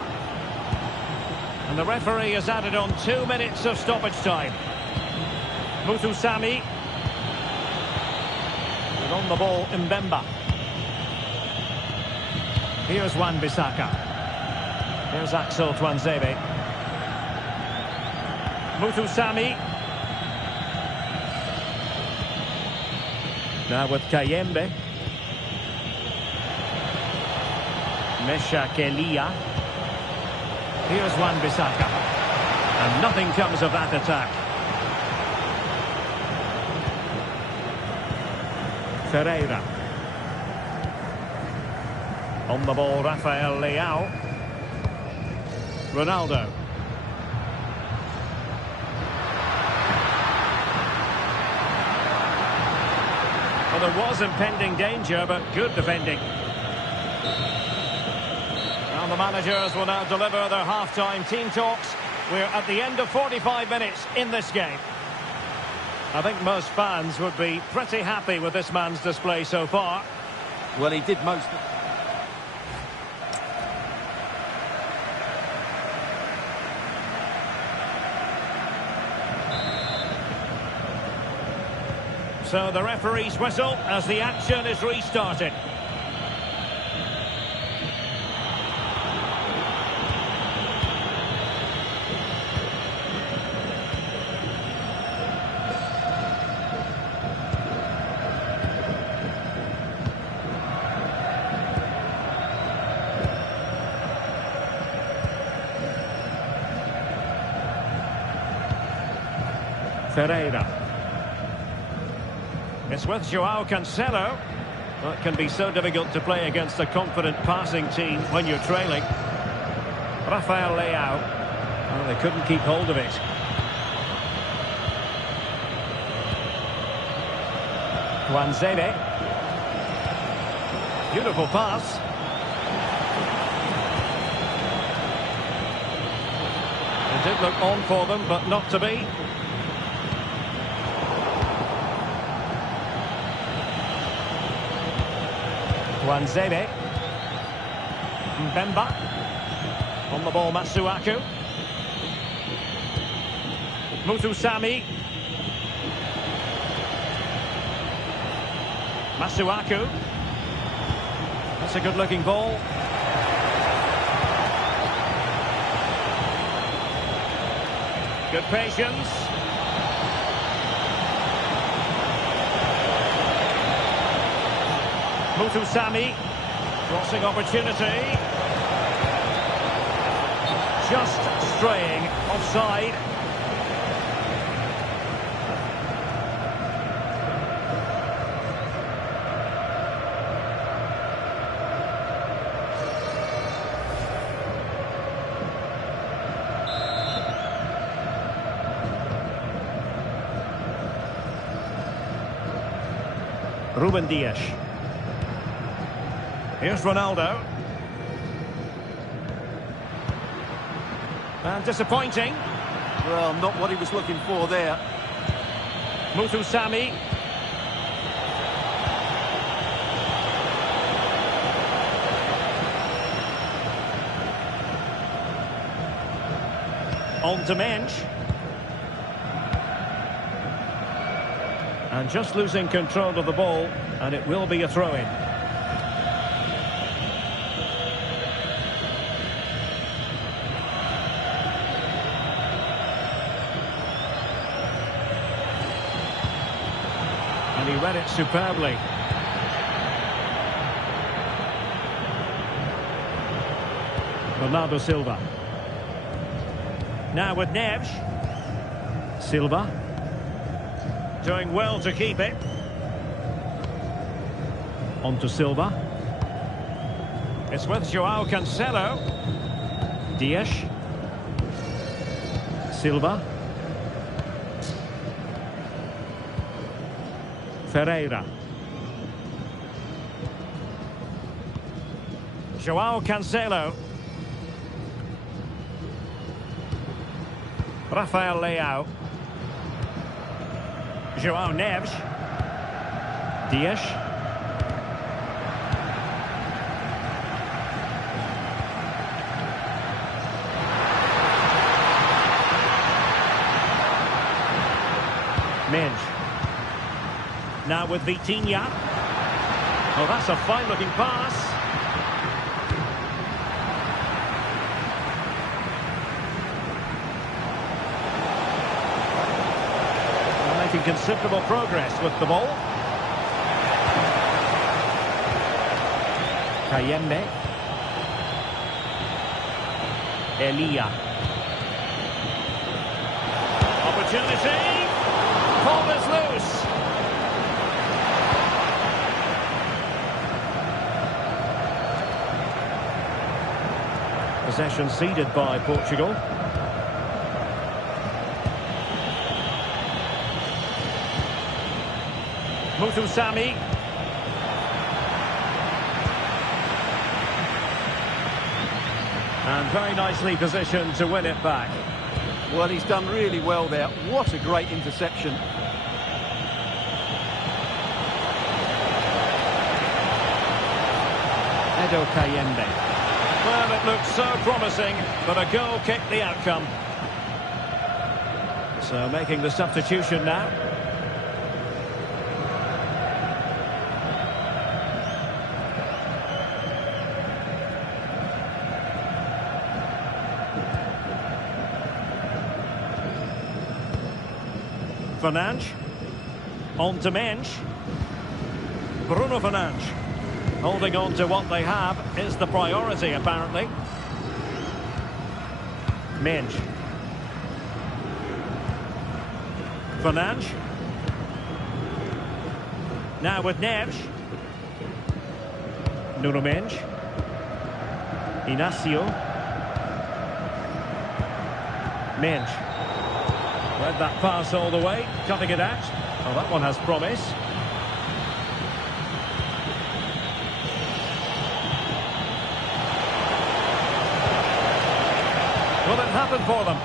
And the referee has added on 2 minutes of stoppage time. Mutusami. And on the ball, Mbemba. Here's Wan-Bissaka. Here's Axel Tuanzebe. Mutusami. Now with Kayembe. Mesha Kelia. Here's Wan-Bissaka. And nothing comes of that attack. Ferreira. On the ball, Rafael Leao. Ronaldo. Well, there was impending danger, but good defending. And the managers will now deliver their half-time team talks. We're at the end of 45 minutes in this game. I think most fans would be pretty happy with this man's display so far. Well, he did most... So the referee's whistle as the action is restarted. Ferreira. It's with Joao Cancelo. Well, it can be so difficult to play against a confident passing team when you're trailing. Rafael Leao. Well, they couldn't keep hold of it. Tuanzebe. Beautiful pass. It did look on for them, but not to be. Tuanzebe. Mbemba. On the ball, Masuaku. Mutusami. Masuaku. That's a good-looking ball. Good patience. Mutusami. Crossing opportunity. Just straying offside. Ruben Dias. Here's Ronaldo. And disappointing. Well, not what he was looking for there. Mutusami. On to Mensch. And just losing control of the ball, and it will be a throw-in. And he read it superbly. Bernardo Silva. Now with Neves. Silva. Doing well to keep it. On to Silva. It's with João Cancelo. Dias. Silva. Ferreira. João Cancelo. Rafael Leao. João Neves. Dias. Mendes. Now with Vitinha. Oh, that's a fine-looking pass. They're making considerable progress with the ball. Kayembe. Elia. Opportunity. Ball is loose. Possession ceded by Portugal. Muthusami. And very nicely positioned to win it back. Well, he's done really well there. What a great interception. Edo Kayembe. Well, it looked so promising, but a goal kicked the outcome. So making the substitution now. Fernandes. On to Mendes. Bruno Fernandes. Holding on to what they have is the priority, apparently. Mendes. Fernandes. Now with Neves. Nuno Mendes. Inacio. Mendes. Read that pass all the way, cutting it out. Oh, that one has promise. Will it happen for them?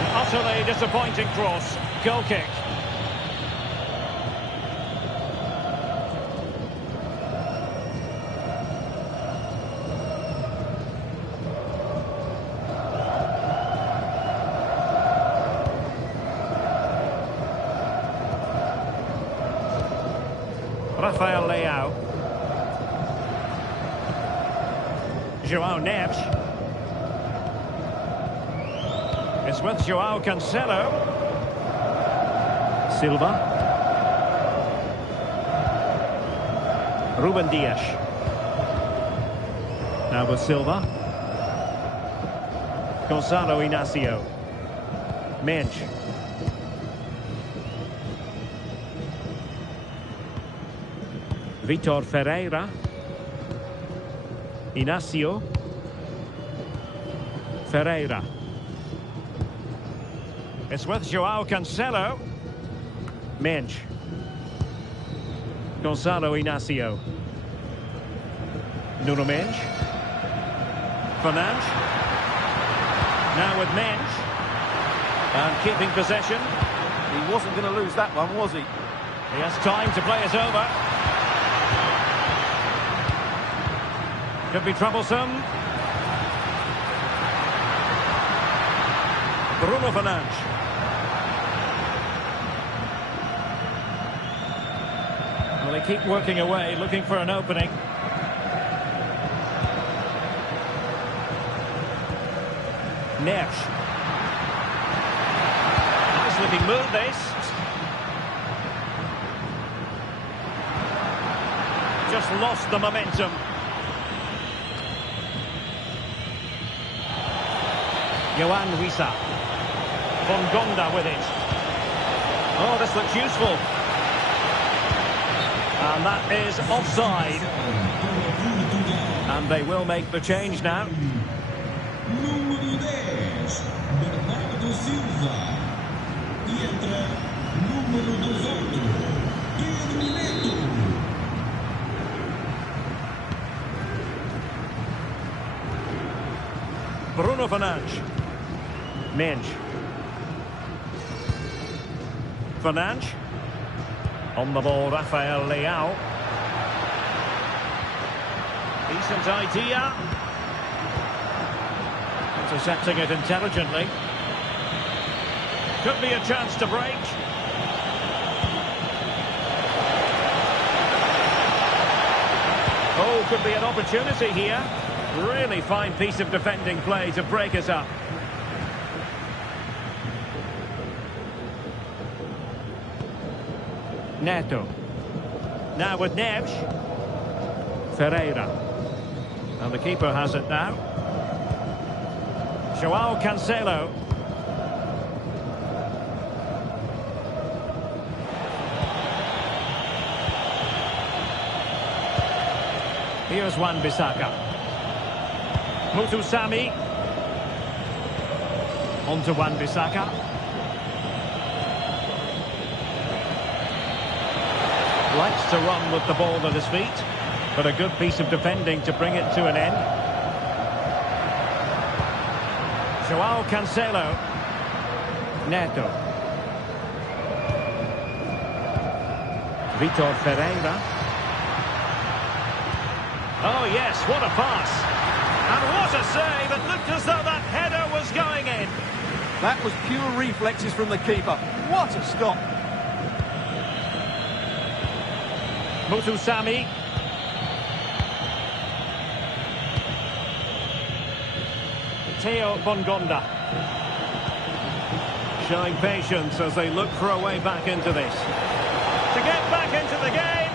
An utterly disappointing cross. Goal kick. Rafael Leao. João Neves. It's with João Cancelo. Silva. Ruben Dias. Now with Silva. Gonzalo Inacio. Mendes. Vitor Ferreira. Inacio. Ferreira. It's with João Cancelo. Mendes. Gonzalo Inacio. Nuno Mendes. Fernandes. Now with Mendes. And keeping possession. He wasn't going to lose that one, was he? He has time to play it over. Could be troublesome. Bruno Fernandes. Well, they keep working away, looking for an opening. Neves. Nice looking move, this. Just lost the momentum. Johan Wissa. Von Gonda with it. Oh, this looks useful. And that is offside. And they will make the change now. Número 10, Bernardo Silva. E entra número 18, Pedro Neto. Bruno Fernandes. Mensch. Fernandes. On the ball, Rafael Leao. Decent idea. Intercepting it intelligently. Could be a chance to break. Oh, could be an opportunity here. Really fine piece of defending play to break us up. Neto. Now with Neves. Ferreira. And the keeper has it now. João Cancelo. Here's Wan-Bissaka. Mutusami. On to Wan-Bissaka. Likes to run with the ball at his feet, but a good piece of defending to bring it to an end. João Cancelo. Neto. Vitor Ferreira. Oh yes, what a pass. And what a save. It looked as though that header was going in. That was pure reflexes from the keeper. What a stop. Mutusami. Theo Bongonda. Showing patience as they look for a way back into this. To get back into the game.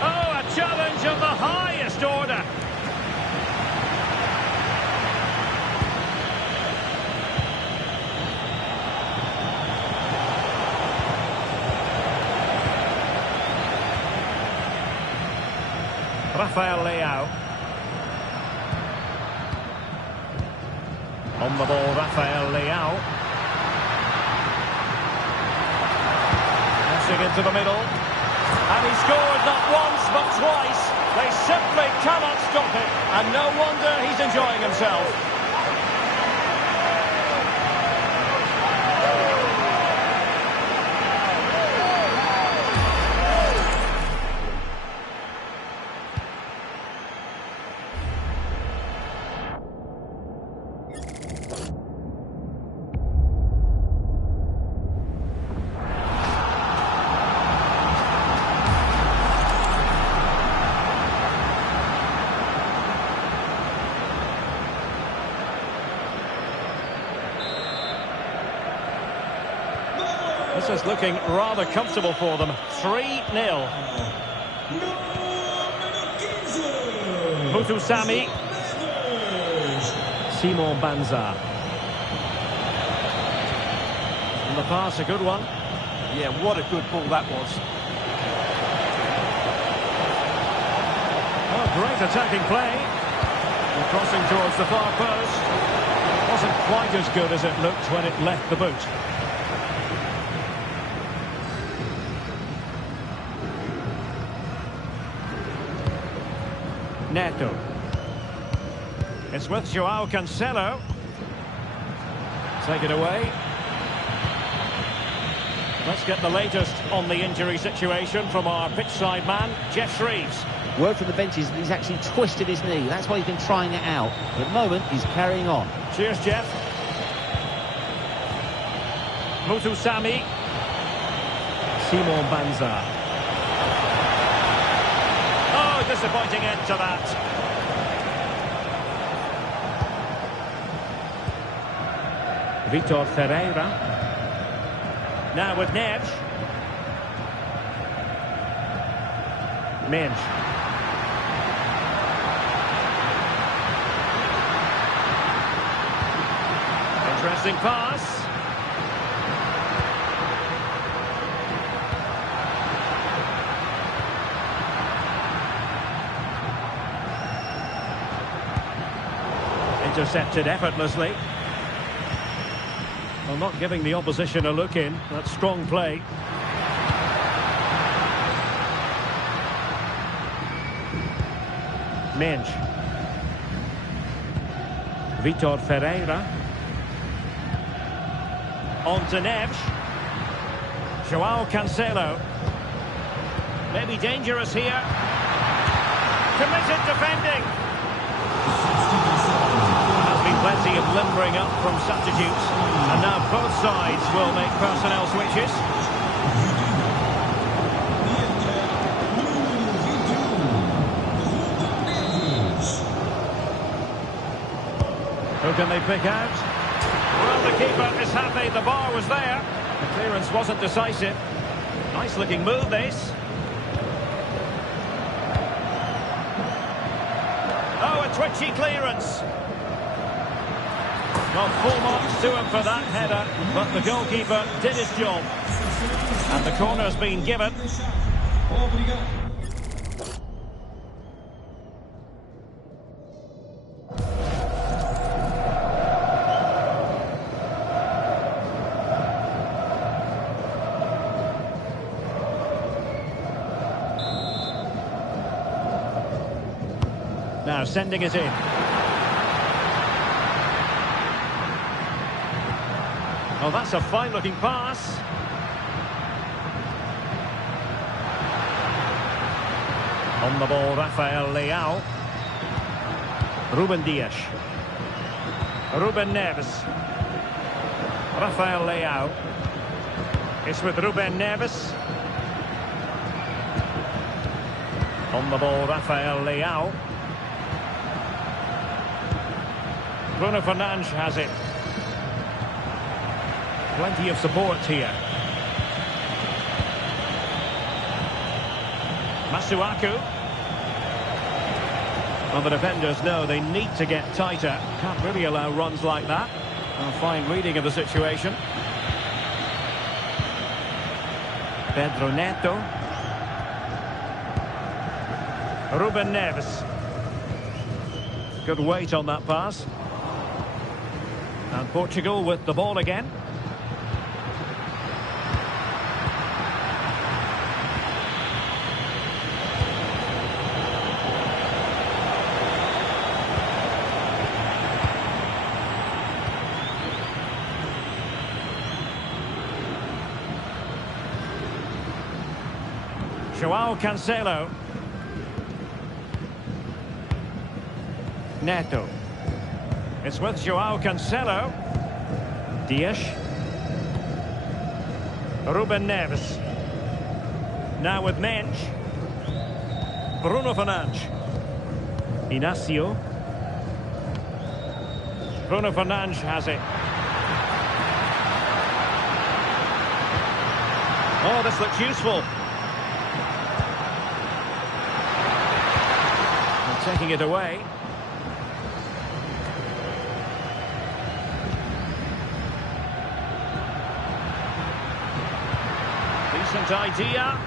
Oh, a challenge of the highest order. Rafael Leao. On the ball, Rafael Leao. Passing into the middle. And he scored not once but twice. They simply cannot stop it. And no wonder he's enjoying himself. This is looking rather comfortable for them. 3-0. Mutusami. Simon Banza. And the pass, a good one. Yeah, what a good ball that was. Oh, great attacking play. And crossing towards the far post. Wasn't quite as good as it looked when it left the boot. Neto. It's with João Cancelo. Take it away. Let's get the latest on the injury situation from our pitchside man, Jeff Shreves. Word from the benches that he's actually twisted his knee. That's why he's been trying it out. But at the moment, he's carrying on. Cheers, Jeff. Mutusami. Simon Banza. Oh, disappointing end to that. Vitor Ferreira. Now with Neves. Mensch. Interesting pass. Intercepted effortlessly. Well, not giving the opposition a look in. That's strong play. Mensch. Vitor Ferreira. On to Neves. Joao Cancelo. Maybe dangerous here. Committed defending. There's been plenty of limbering up from substitutes. And now both sides will make personnel switches. Who can they pick out? Well, the keeper is happy. The bar was there. The clearance wasn't decisive. Nice looking move, this. Oh, a twitchy clearance. Well, full marks to him for that header, but the goalkeeper did his job. And the corner's been given. Now sending it in. Oh, that's a fine-looking pass. On the ball, Rafael Leao. Ruben Dias. Ruben Neves. Rafael Leao. It's with Ruben Neves. On the ball, Rafael Leao. Bruno Fernandes has it. Plenty of support here. Masuaku. Well, the defenders know they need to get tighter. Can't really allow runs like that. A fine reading of the situation. Pedro Neto. Ruben Neves. Good weight on that pass. And Portugal with the ball again. Joao Cancelo. Neto. It's with Joao Cancelo. Dias. Ruben Neves. Now with Mensch. Bruno Fernandes. Inacio. Bruno Fernandes has it. Oh, this looks useful. And taking it away. Decent idea.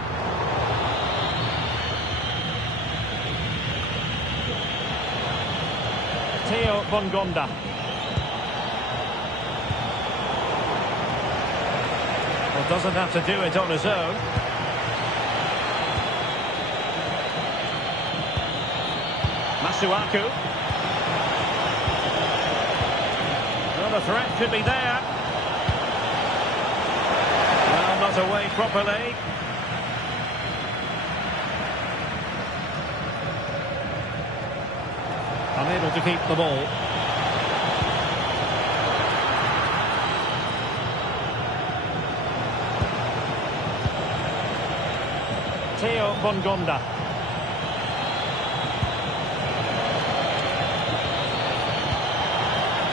Theo Bongonda. Well, doesn't have to do it on his own. Masuaku. Well, the threat could be there. Well, not away properly. Unable to keep the ball. Theo Bongonda.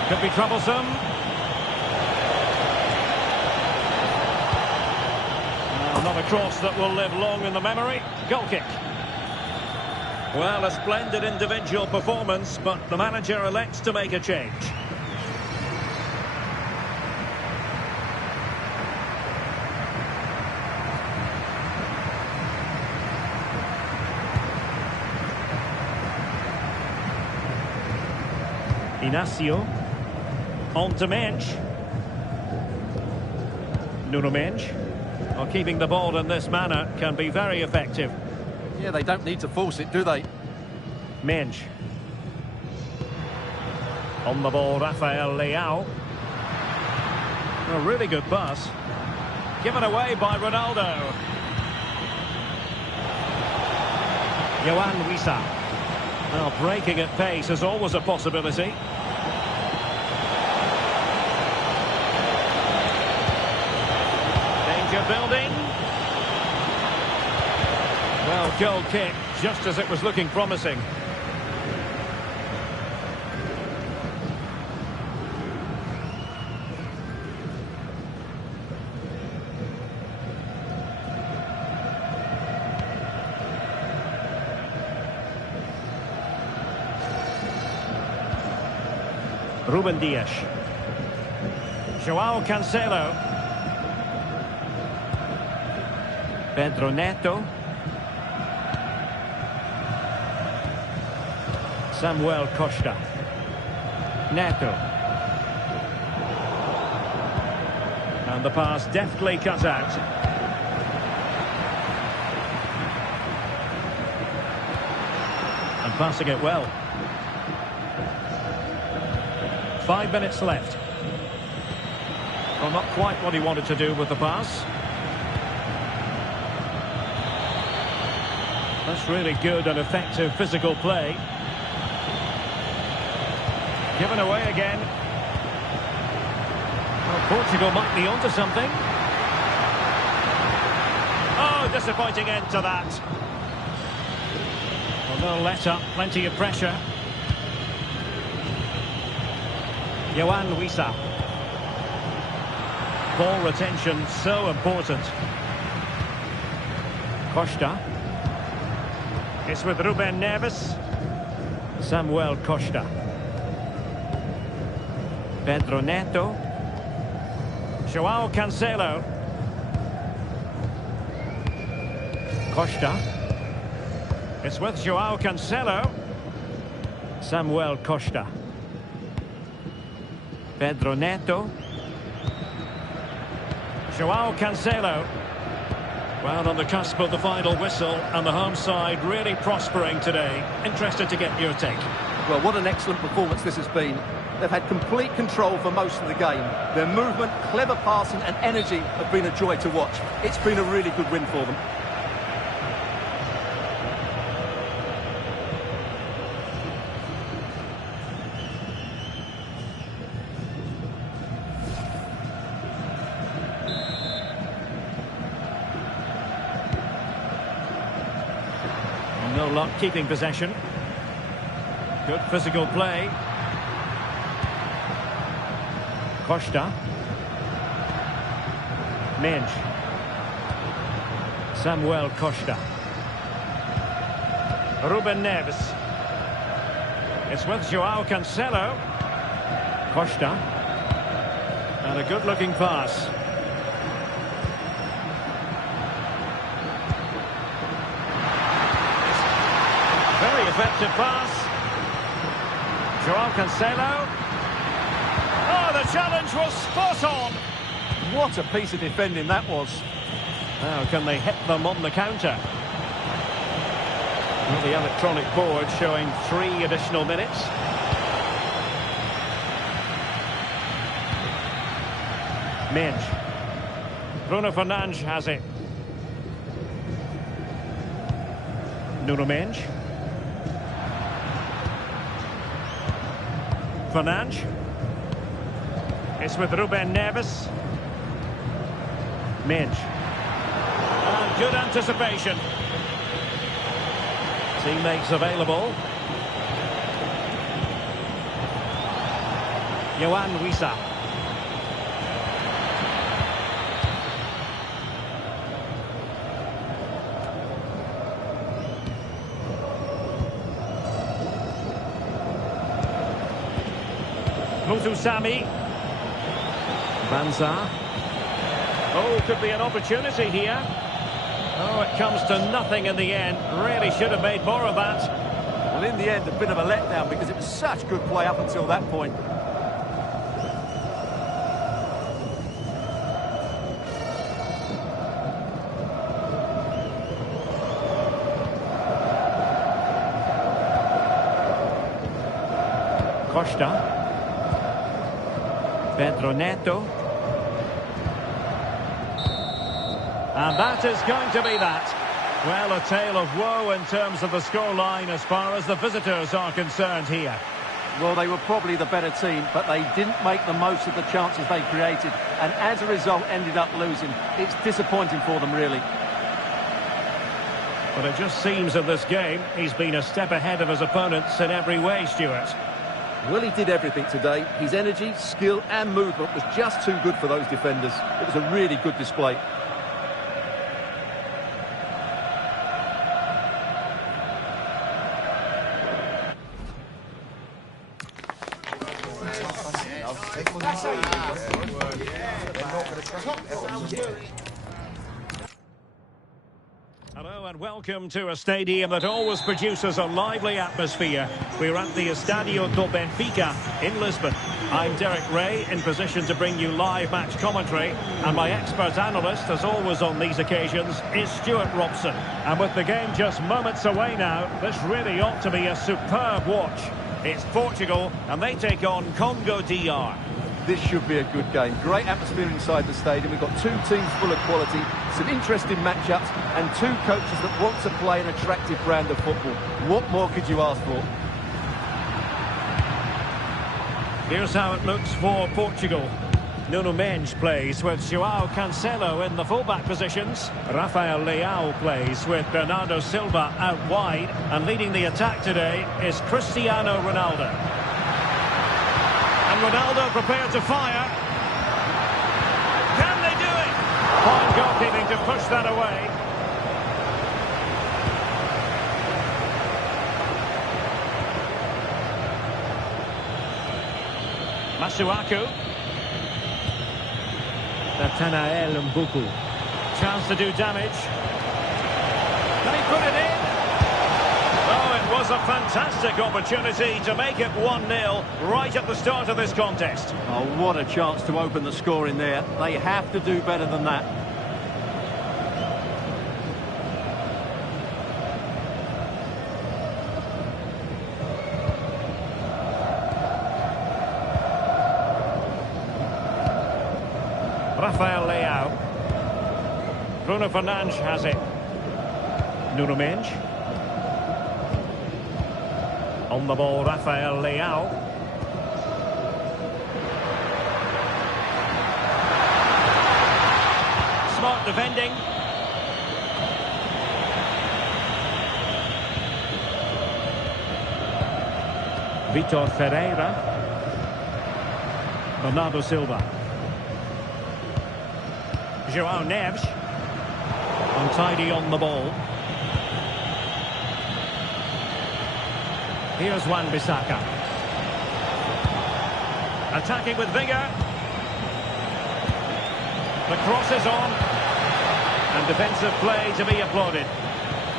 Could be troublesome. Not a cross that will live long in the memory. Goal kick. Well, a splendid individual performance, but the manager elects to make a change. Inacio. On to Mensch. Nuno Mensch. Well, keeping the ball in this manner can be very effective. Yeah, they don't need to force it, do they? Mensch. On the ball, Rafael Leao. A really good pass. Given away by Ronaldo. Johan Wissa. Well, breaking at pace is always a possibility. Danger building. Well, goal kick, just as it was looking promising. Ruben Dias. João Cancelo. Pedro Neto. Samuel Costa. Neto. And the pass deftly cut out. And passing it well. 5 minutes left. Well, not quite what he wanted to do with the pass. That's really good and effective physical play. Given away again. Well, Portugal might be onto something. Oh, disappointing end to that. Well, no let up, plenty of pressure. Johan Wissa. Ball retention so important. Costa. It's with Ruben Neves. Samuel Costa. Pedro Neto. João Cancelo. Costa. It's with João Cancelo. Samuel Costa. Pedro Neto. João Cancelo. Well, on the cusp of the final whistle, and the home side really prospering today. Interested to get your take. Well, what an excellent performance this has been. They've had complete control for most of the game. Their movement, clever passing and energy have been a joy to watch. It's been a really good win for them. No luck keeping possession. Good physical play. Costa. Mensch. Samuel Costa. Ruben Neves. It's with João Cancelo. Costa. And a good-looking pass. Very effective pass. João Cancelo. Oh, the challenge was spot on. What a piece of defending that was. Now, can they hit them on the counter? Well, the electronic board showing 3 additional minutes. Mensch. Bruno Fernandes has it. Nuno Mensch. Fernandes. It's with Ruben Neves. Mensch. And good anticipation. Teammates available. Johan Wissa. Mutusami. Banza. Oh, could be an opportunity here. Oh, it comes to nothing in the end. Really should have made more of that. Well, in the end, a bit of a letdown because it was such good play up until that point. Costa. Pedro Neto. And that is going to be that. Well, a tale of woe in terms of the scoreline as far as the visitors are concerned here. Well, they were probably the better team, but they didn't make the most of the chances they created, and as a result ended up losing. It's disappointing for them, really. But it just seems in this game he's been a step ahead of his opponents in every way, Stuart. Well, he did everything today. His energy, skill and movement was just too good for those defenders. It was a really good display. Hello and welcome to a stadium that always produces a lively atmosphere. We're at the Estadio do Benfica in Lisbon. I'm Derek Ray, in position to bring you live match commentary, and my expert analyst, as always on these occasions, is Stuart Robson. And with the game just moments away now, this really ought to be a superb watch. It's Portugal, and they take on Congo DR. This should be a good game. Great atmosphere inside the stadium. We've got two teams full of quality, some interesting matchups, and two coaches that want to play an attractive brand of football. What more could you ask for? Here's how it looks for Portugal. Nuno Mendes plays with João Cancelo in the fullback positions. Rafael Leao plays with Bernardo Silva out wide. And leading the attack today is Cristiano Ronaldo. And Ronaldo prepared to fire. Can they do it? Fine goalkeeping to push that away. Masuaku. Nathanael Mbuku. Chance to do damage. Can he put it in? Oh, it was a fantastic opportunity to make it 1-0 right at the start of this contest. Oh, what a chance to open the score in there. They have to do better than that. Rafael Leao. Bruno Fernandes has it. Nuno Mendes. On the ball, Rafael Leao. Smart defending. Vitor Ferreira. Bernardo Silva. João Neves. Untidy on the ball. Here's Wan-Bissaka. Attacking with vigour. The cross is on. And defensive play to be applauded.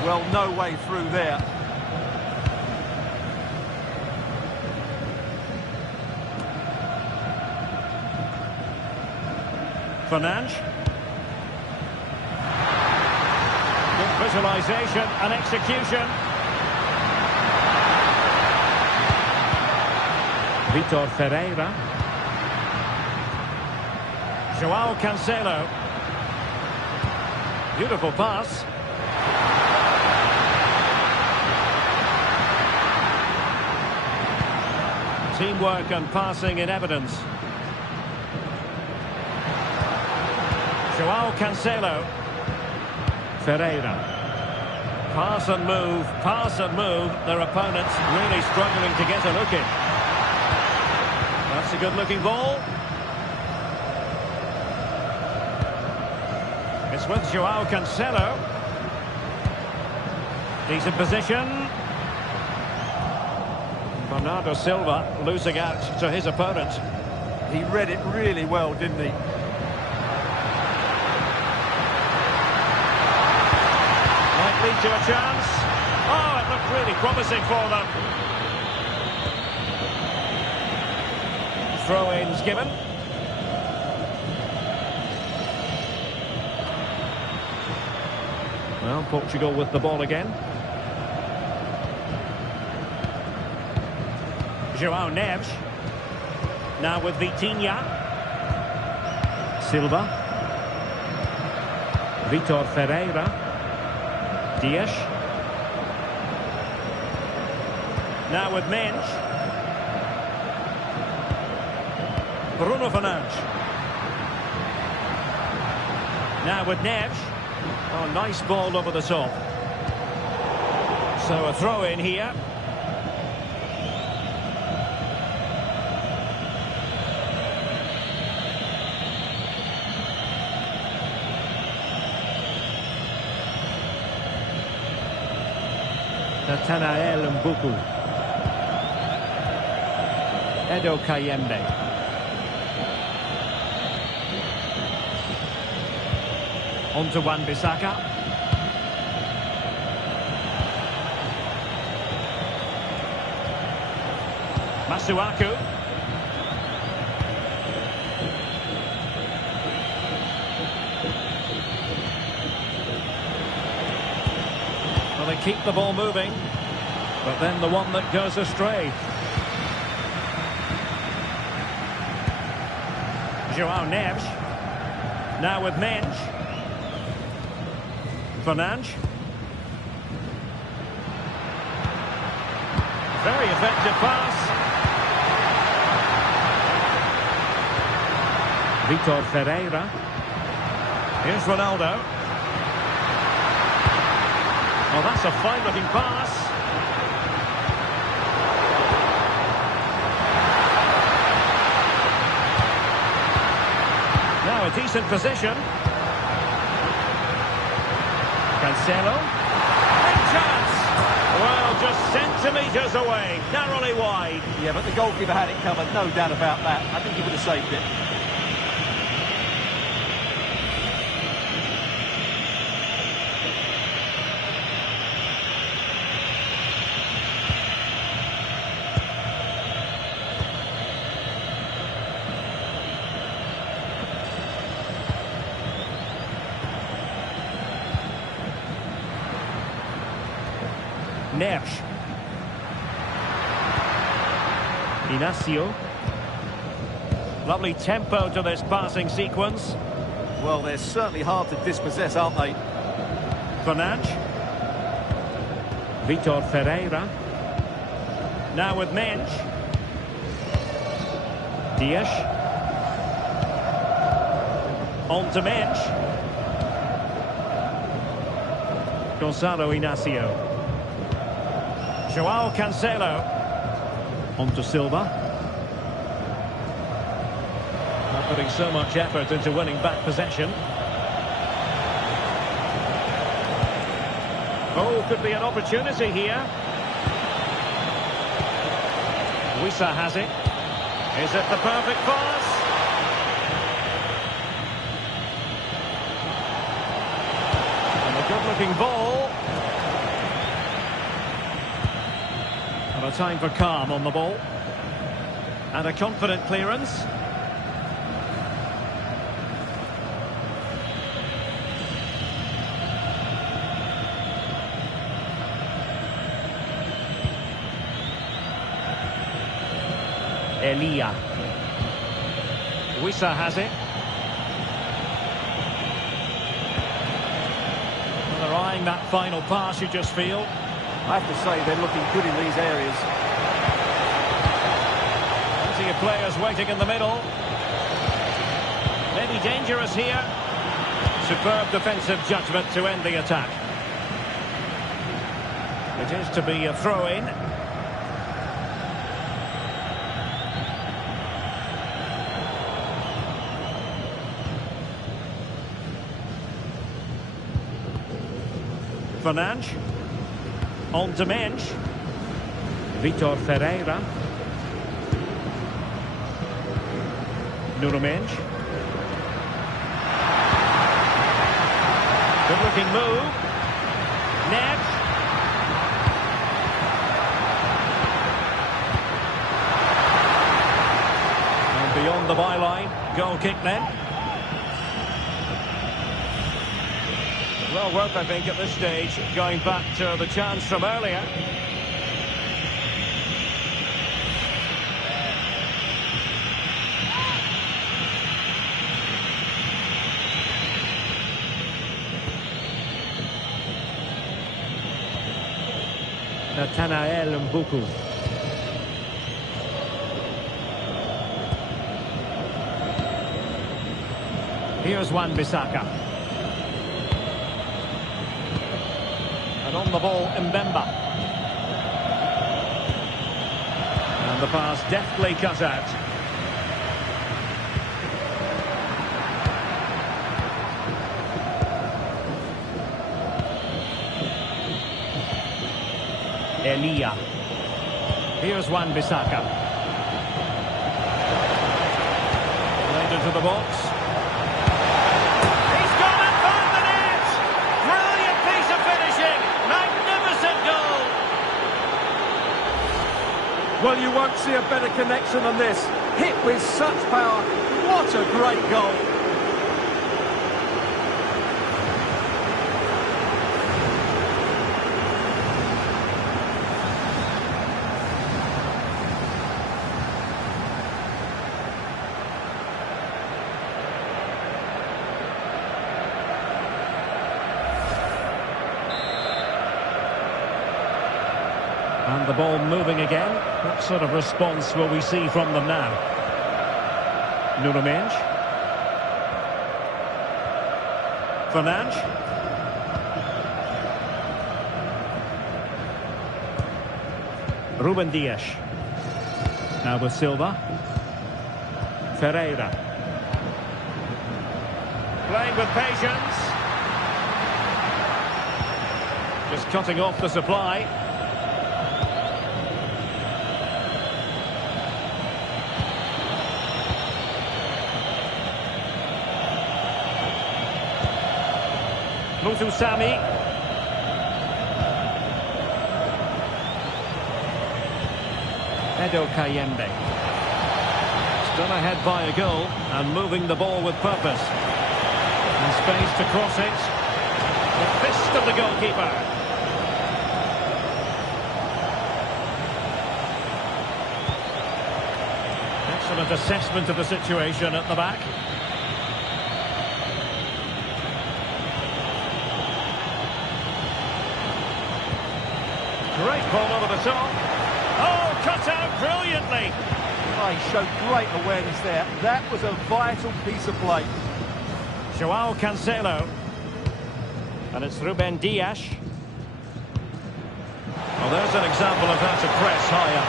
Well, no way through there. Fernandes. Good visualisation and execution. Vitor Ferreira. João Cancelo. Beautiful pass. Teamwork and passing in evidence. João Cancelo. Ferreira. Pass and move, pass and move. Their opponents really struggling to get a look in. That's a good-looking ball. It's with João Cancelo. Decent position. Bernardo Silva losing out to his opponent. He read it really well, didn't he? Might lead to a chance. Oh, it looked really promising for them. Throw-ins given. Well, Portugal with the ball again. João Neves. Now with Vitinha. Silva. Vitor Ferreira. Dias. Now with Mensch. Bruno Fernandes. Now with Neves. Oh, nice ball over the top. So a throw in here. Nathanael Mbuku. Edo Kayembe. On to Wan-Bissaka. Masuaku. Well, they keep the ball moving, but then the one that goes astray. João Neves. Now with Mensch. Fernandes. Very effective pass. Vitor Ferreira. Here's Ronaldo. Oh, that's a fine-looking pass. Now a decent position. Cancelo. Big chance. Well, just centimetres away. Narrowly wide. Yeah, but the goalkeeper had it covered, no doubt about that. I think he would have saved it. Neves. Inacio. Lovely tempo to this passing sequence. Well, they're certainly hard to dispossess, aren't they? Fernandes. Vitor Ferreira. Now with Mensch. Dias. On to Mensch. Gonzalo Inacio. João Cancelo. On to Silva. Not putting so much effort into winning back possession. Oh, could be an opportunity here. Wissa has it. Is it the perfect pass? And a good-looking ball. And a time for calm on the ball. And a confident clearance. Elia. Wissa has it. Well, they're eyeing that final pass, you just feel. I have to say, they're looking good in these areas. Plenty of players waiting in the middle. Maybe dangerous here. Superb defensive judgment to end the attack. It is to be a throw-in. Fernandes. On to Mensch. Vitor Ferreira. Nuno Mensch. Good looking move. Neves. the byline. Goal kick then. Well worth, I think, at this stage, going back to the chance from earlier. Nathanael Mbuku. Here's Wan-Bissaka. And on the ball, Mbemba. And the pass deftly cut out. Elia. Here's Wan-Bissaka. Played into the box. He's gone and found the net! Brilliant piece of finishing! Magnificent goal! Well, you won't see a better connection than this. Hit with such power. What a great goal. And the ball moving again. What sort of response will we see from them now? Nuno Mendes. Fernandes. Ruben Dias. Now with Silva. Ferreira. Playing with patience. Just cutting off the supply. Mutusami. Edo Kayembe. Still ahead by a goal and moving the ball with purpose. And space to cross it. The fist of the goalkeeper. Excellent assessment of the situation at the back. Great ball over the top. Oh, cut out brilliantly. Oh, he showed great awareness there. That was a vital piece of play. Joao Cancelo. And it's Ruben Dias. Well, there's an example of how to press higher.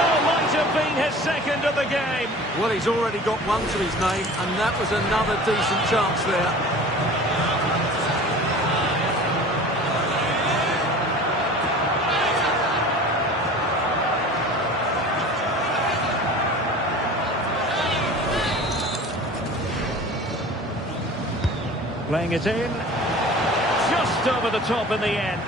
Oh, might have been his second of the game. Well, he's already got one to his name, and that was another decent chance there. Playing it in. Just over the top in the end.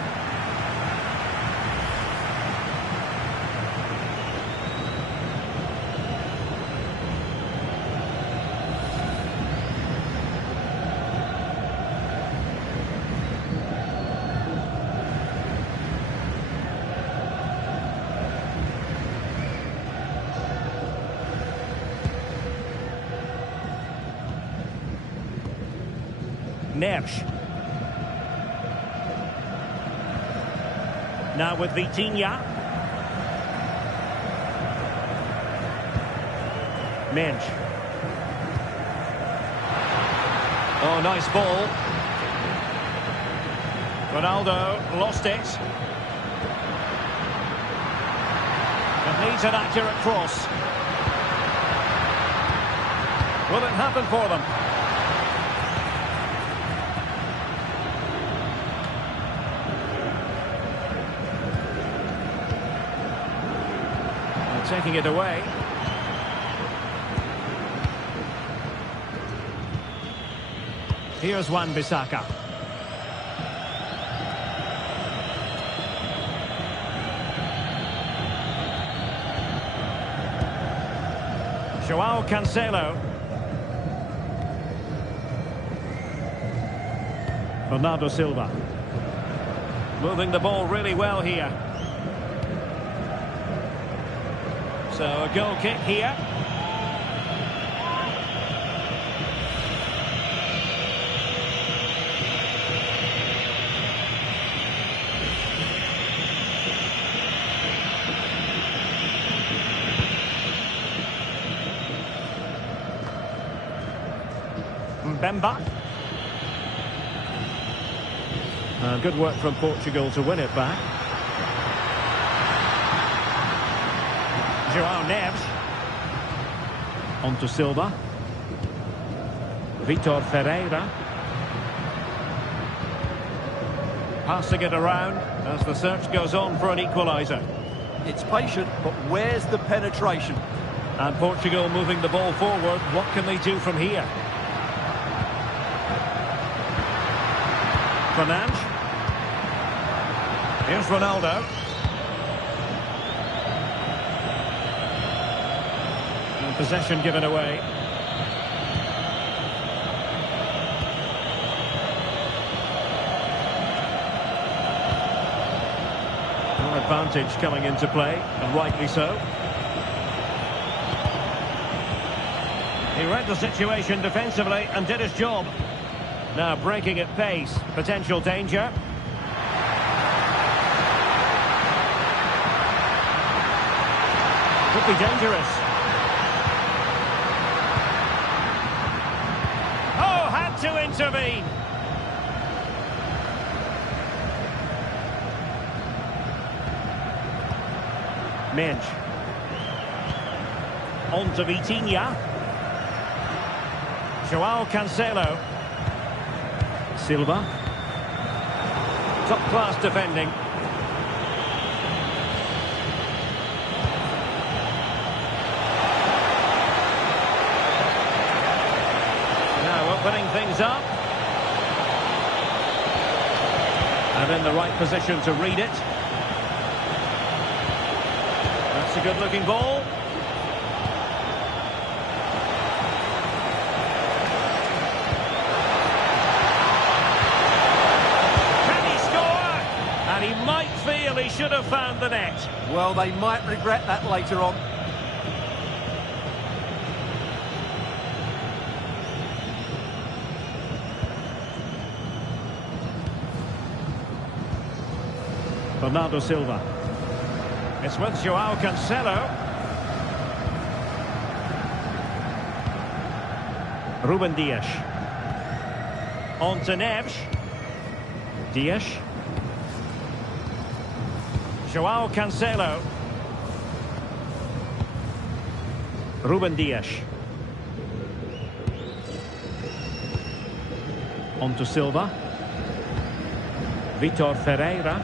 Neres. Now with Vitinha. Mendes. Oh, nice ball. Ronaldo lost it. It needs an accurate cross. Will it happen for them? Taking it away. Here's Wan-Bissaka. Joao Cancelo. Bernardo Silva. Moving the ball really well here. So a goal kick here. Mbemba. Good work from Portugal to win it back. Joao Neves. On to Silva. Vitor Ferreira. Passing it around as the search goes on for an equaliser. It's patient, but where's the penetration? And Portugal moving the ball forward. What can they do from here? Fernandes. Here's Ronaldo. And possession given away. No advantage coming into play, and rightly so. He read the situation defensively and did his job. Now breaking at pace, potential danger. Could be dangerous. Oh, had to intervene. Minge. On to Vitinha. Joao Cancelo. Silva. Top-class defending. Now opening things up. And in the right position to read it. That's a good-looking ball. And he might feel he should have found the net. Well, they might regret that later on. Bernardo Silva. It's with Joao Cancelo. Ruben Dias. On to Neves. Dias. Joao Cancelo. Ruben Dias. On to Silva. Vitor Ferreira.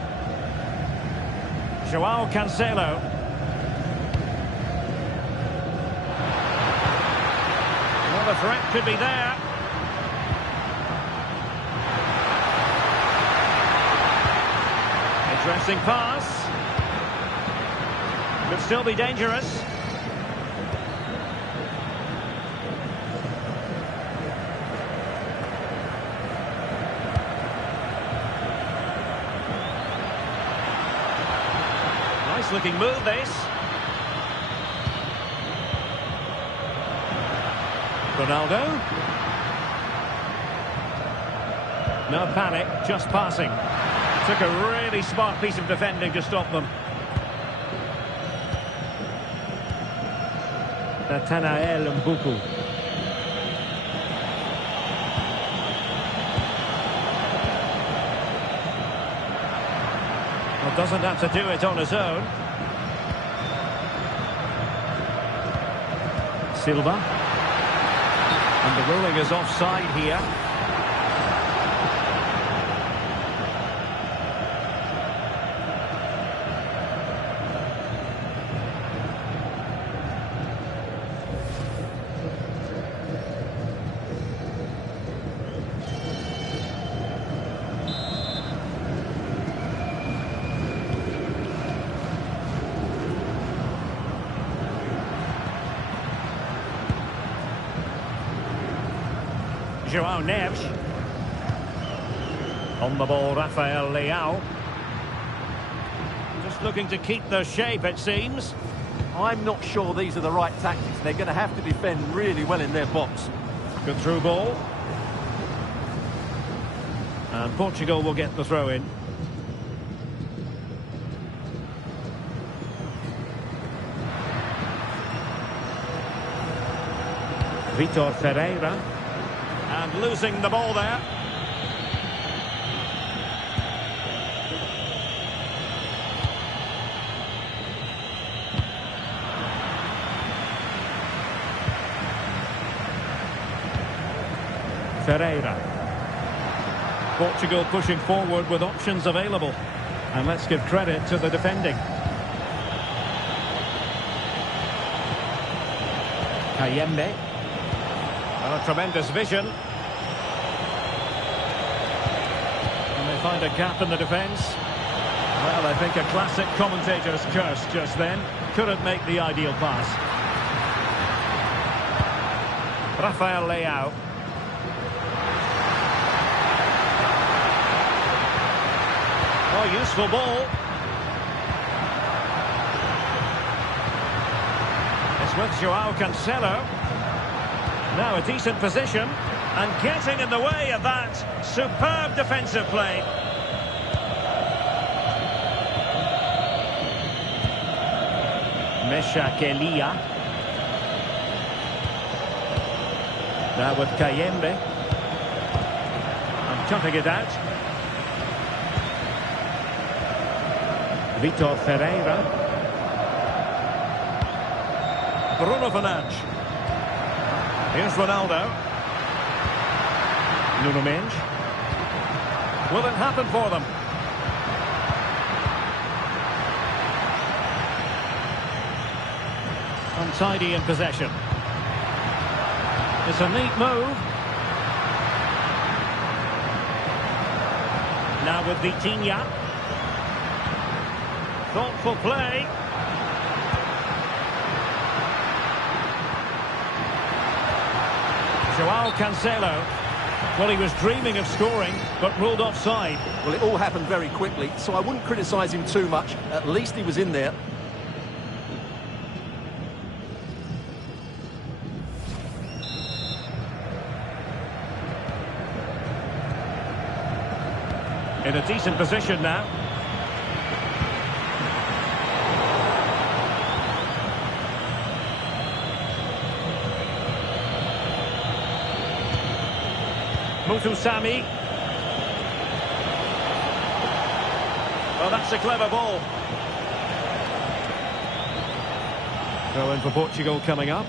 Joao Cancelo. Well, the threat could be there. Interesting pass. Could still be dangerous. Nice looking move, this. Ronaldo. No panic, just passing. Took a really smart piece of defending to stop them. Nathanael Mbuku. Well, doesn't have to do it on his own. Silva. And the ruling is offside here. Joao Neves. On the ball, Rafael Leao. Just looking to keep the shape, it seems. I'm not sure these are the right tactics. They're going to have to defend really well in their box. Good through ball. And Portugal will get the throw in. Vitor Ferreira. And losing the ball there. Ferreira. Portugal pushing forward with options available. And let's give credit to the defending. Kayembe. Oh, tremendous vision. And they find a gap in the defence. Well, I think a classic commentator's curse just then. Couldn't make the ideal pass. Rafael Leao. Oh, useful ball. It's with Joao Cancelo. Now a decent position. And getting in the way of that superb defensive play. Mesha Kelia. Now with Kayembe. And chucking it out. Vitor Ferreira. Bruno Fernandes. Here's Ronaldo. Nuno Mendes. Will it happen for them? Untidy in possession. It's a neat move. Now with Vitinha. Thoughtful play. Joao Cancelo. Well, he was dreaming of scoring, but ruled offside. Well, it all happened very quickly, so I wouldn't criticise him too much. At least he was in there. In a decent position now. Mutusami. Well, that's a clever ball. Throw in for Portugal coming up.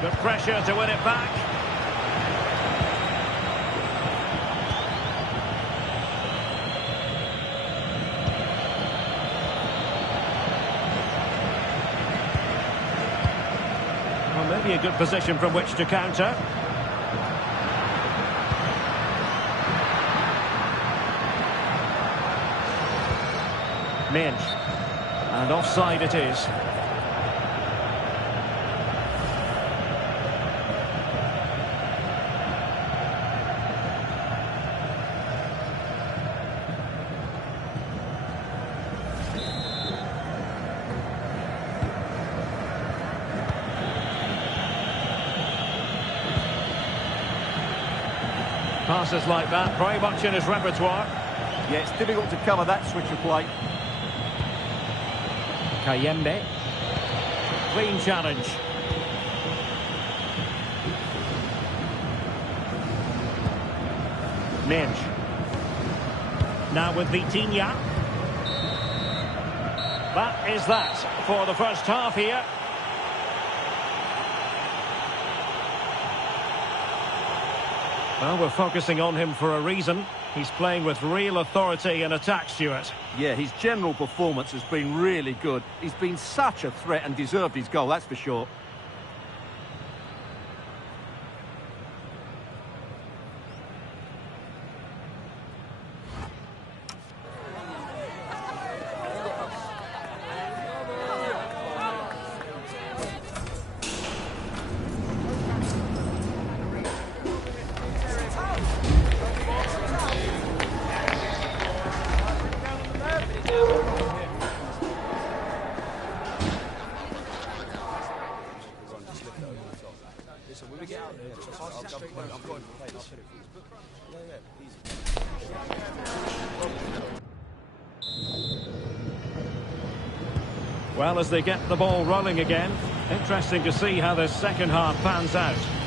Good pressure to win it back. Well, maybe a good position from which to counter. Mendes. And offside it is. Passes like that, very much in his repertoire. Yeah, it's difficult to cover that switch of play. Kayembe. Clean challenge. Mendes. Now with Vitinha. That is that for the first half here. Well, we're focusing on him for a reason. He's playing with real authority in attack, Stuart. Yeah, his general performance has been really good. He's been such a threat and deserved his goal, that's for sure. Well, as they get the ball rolling again, interesting to see how the second half pans out.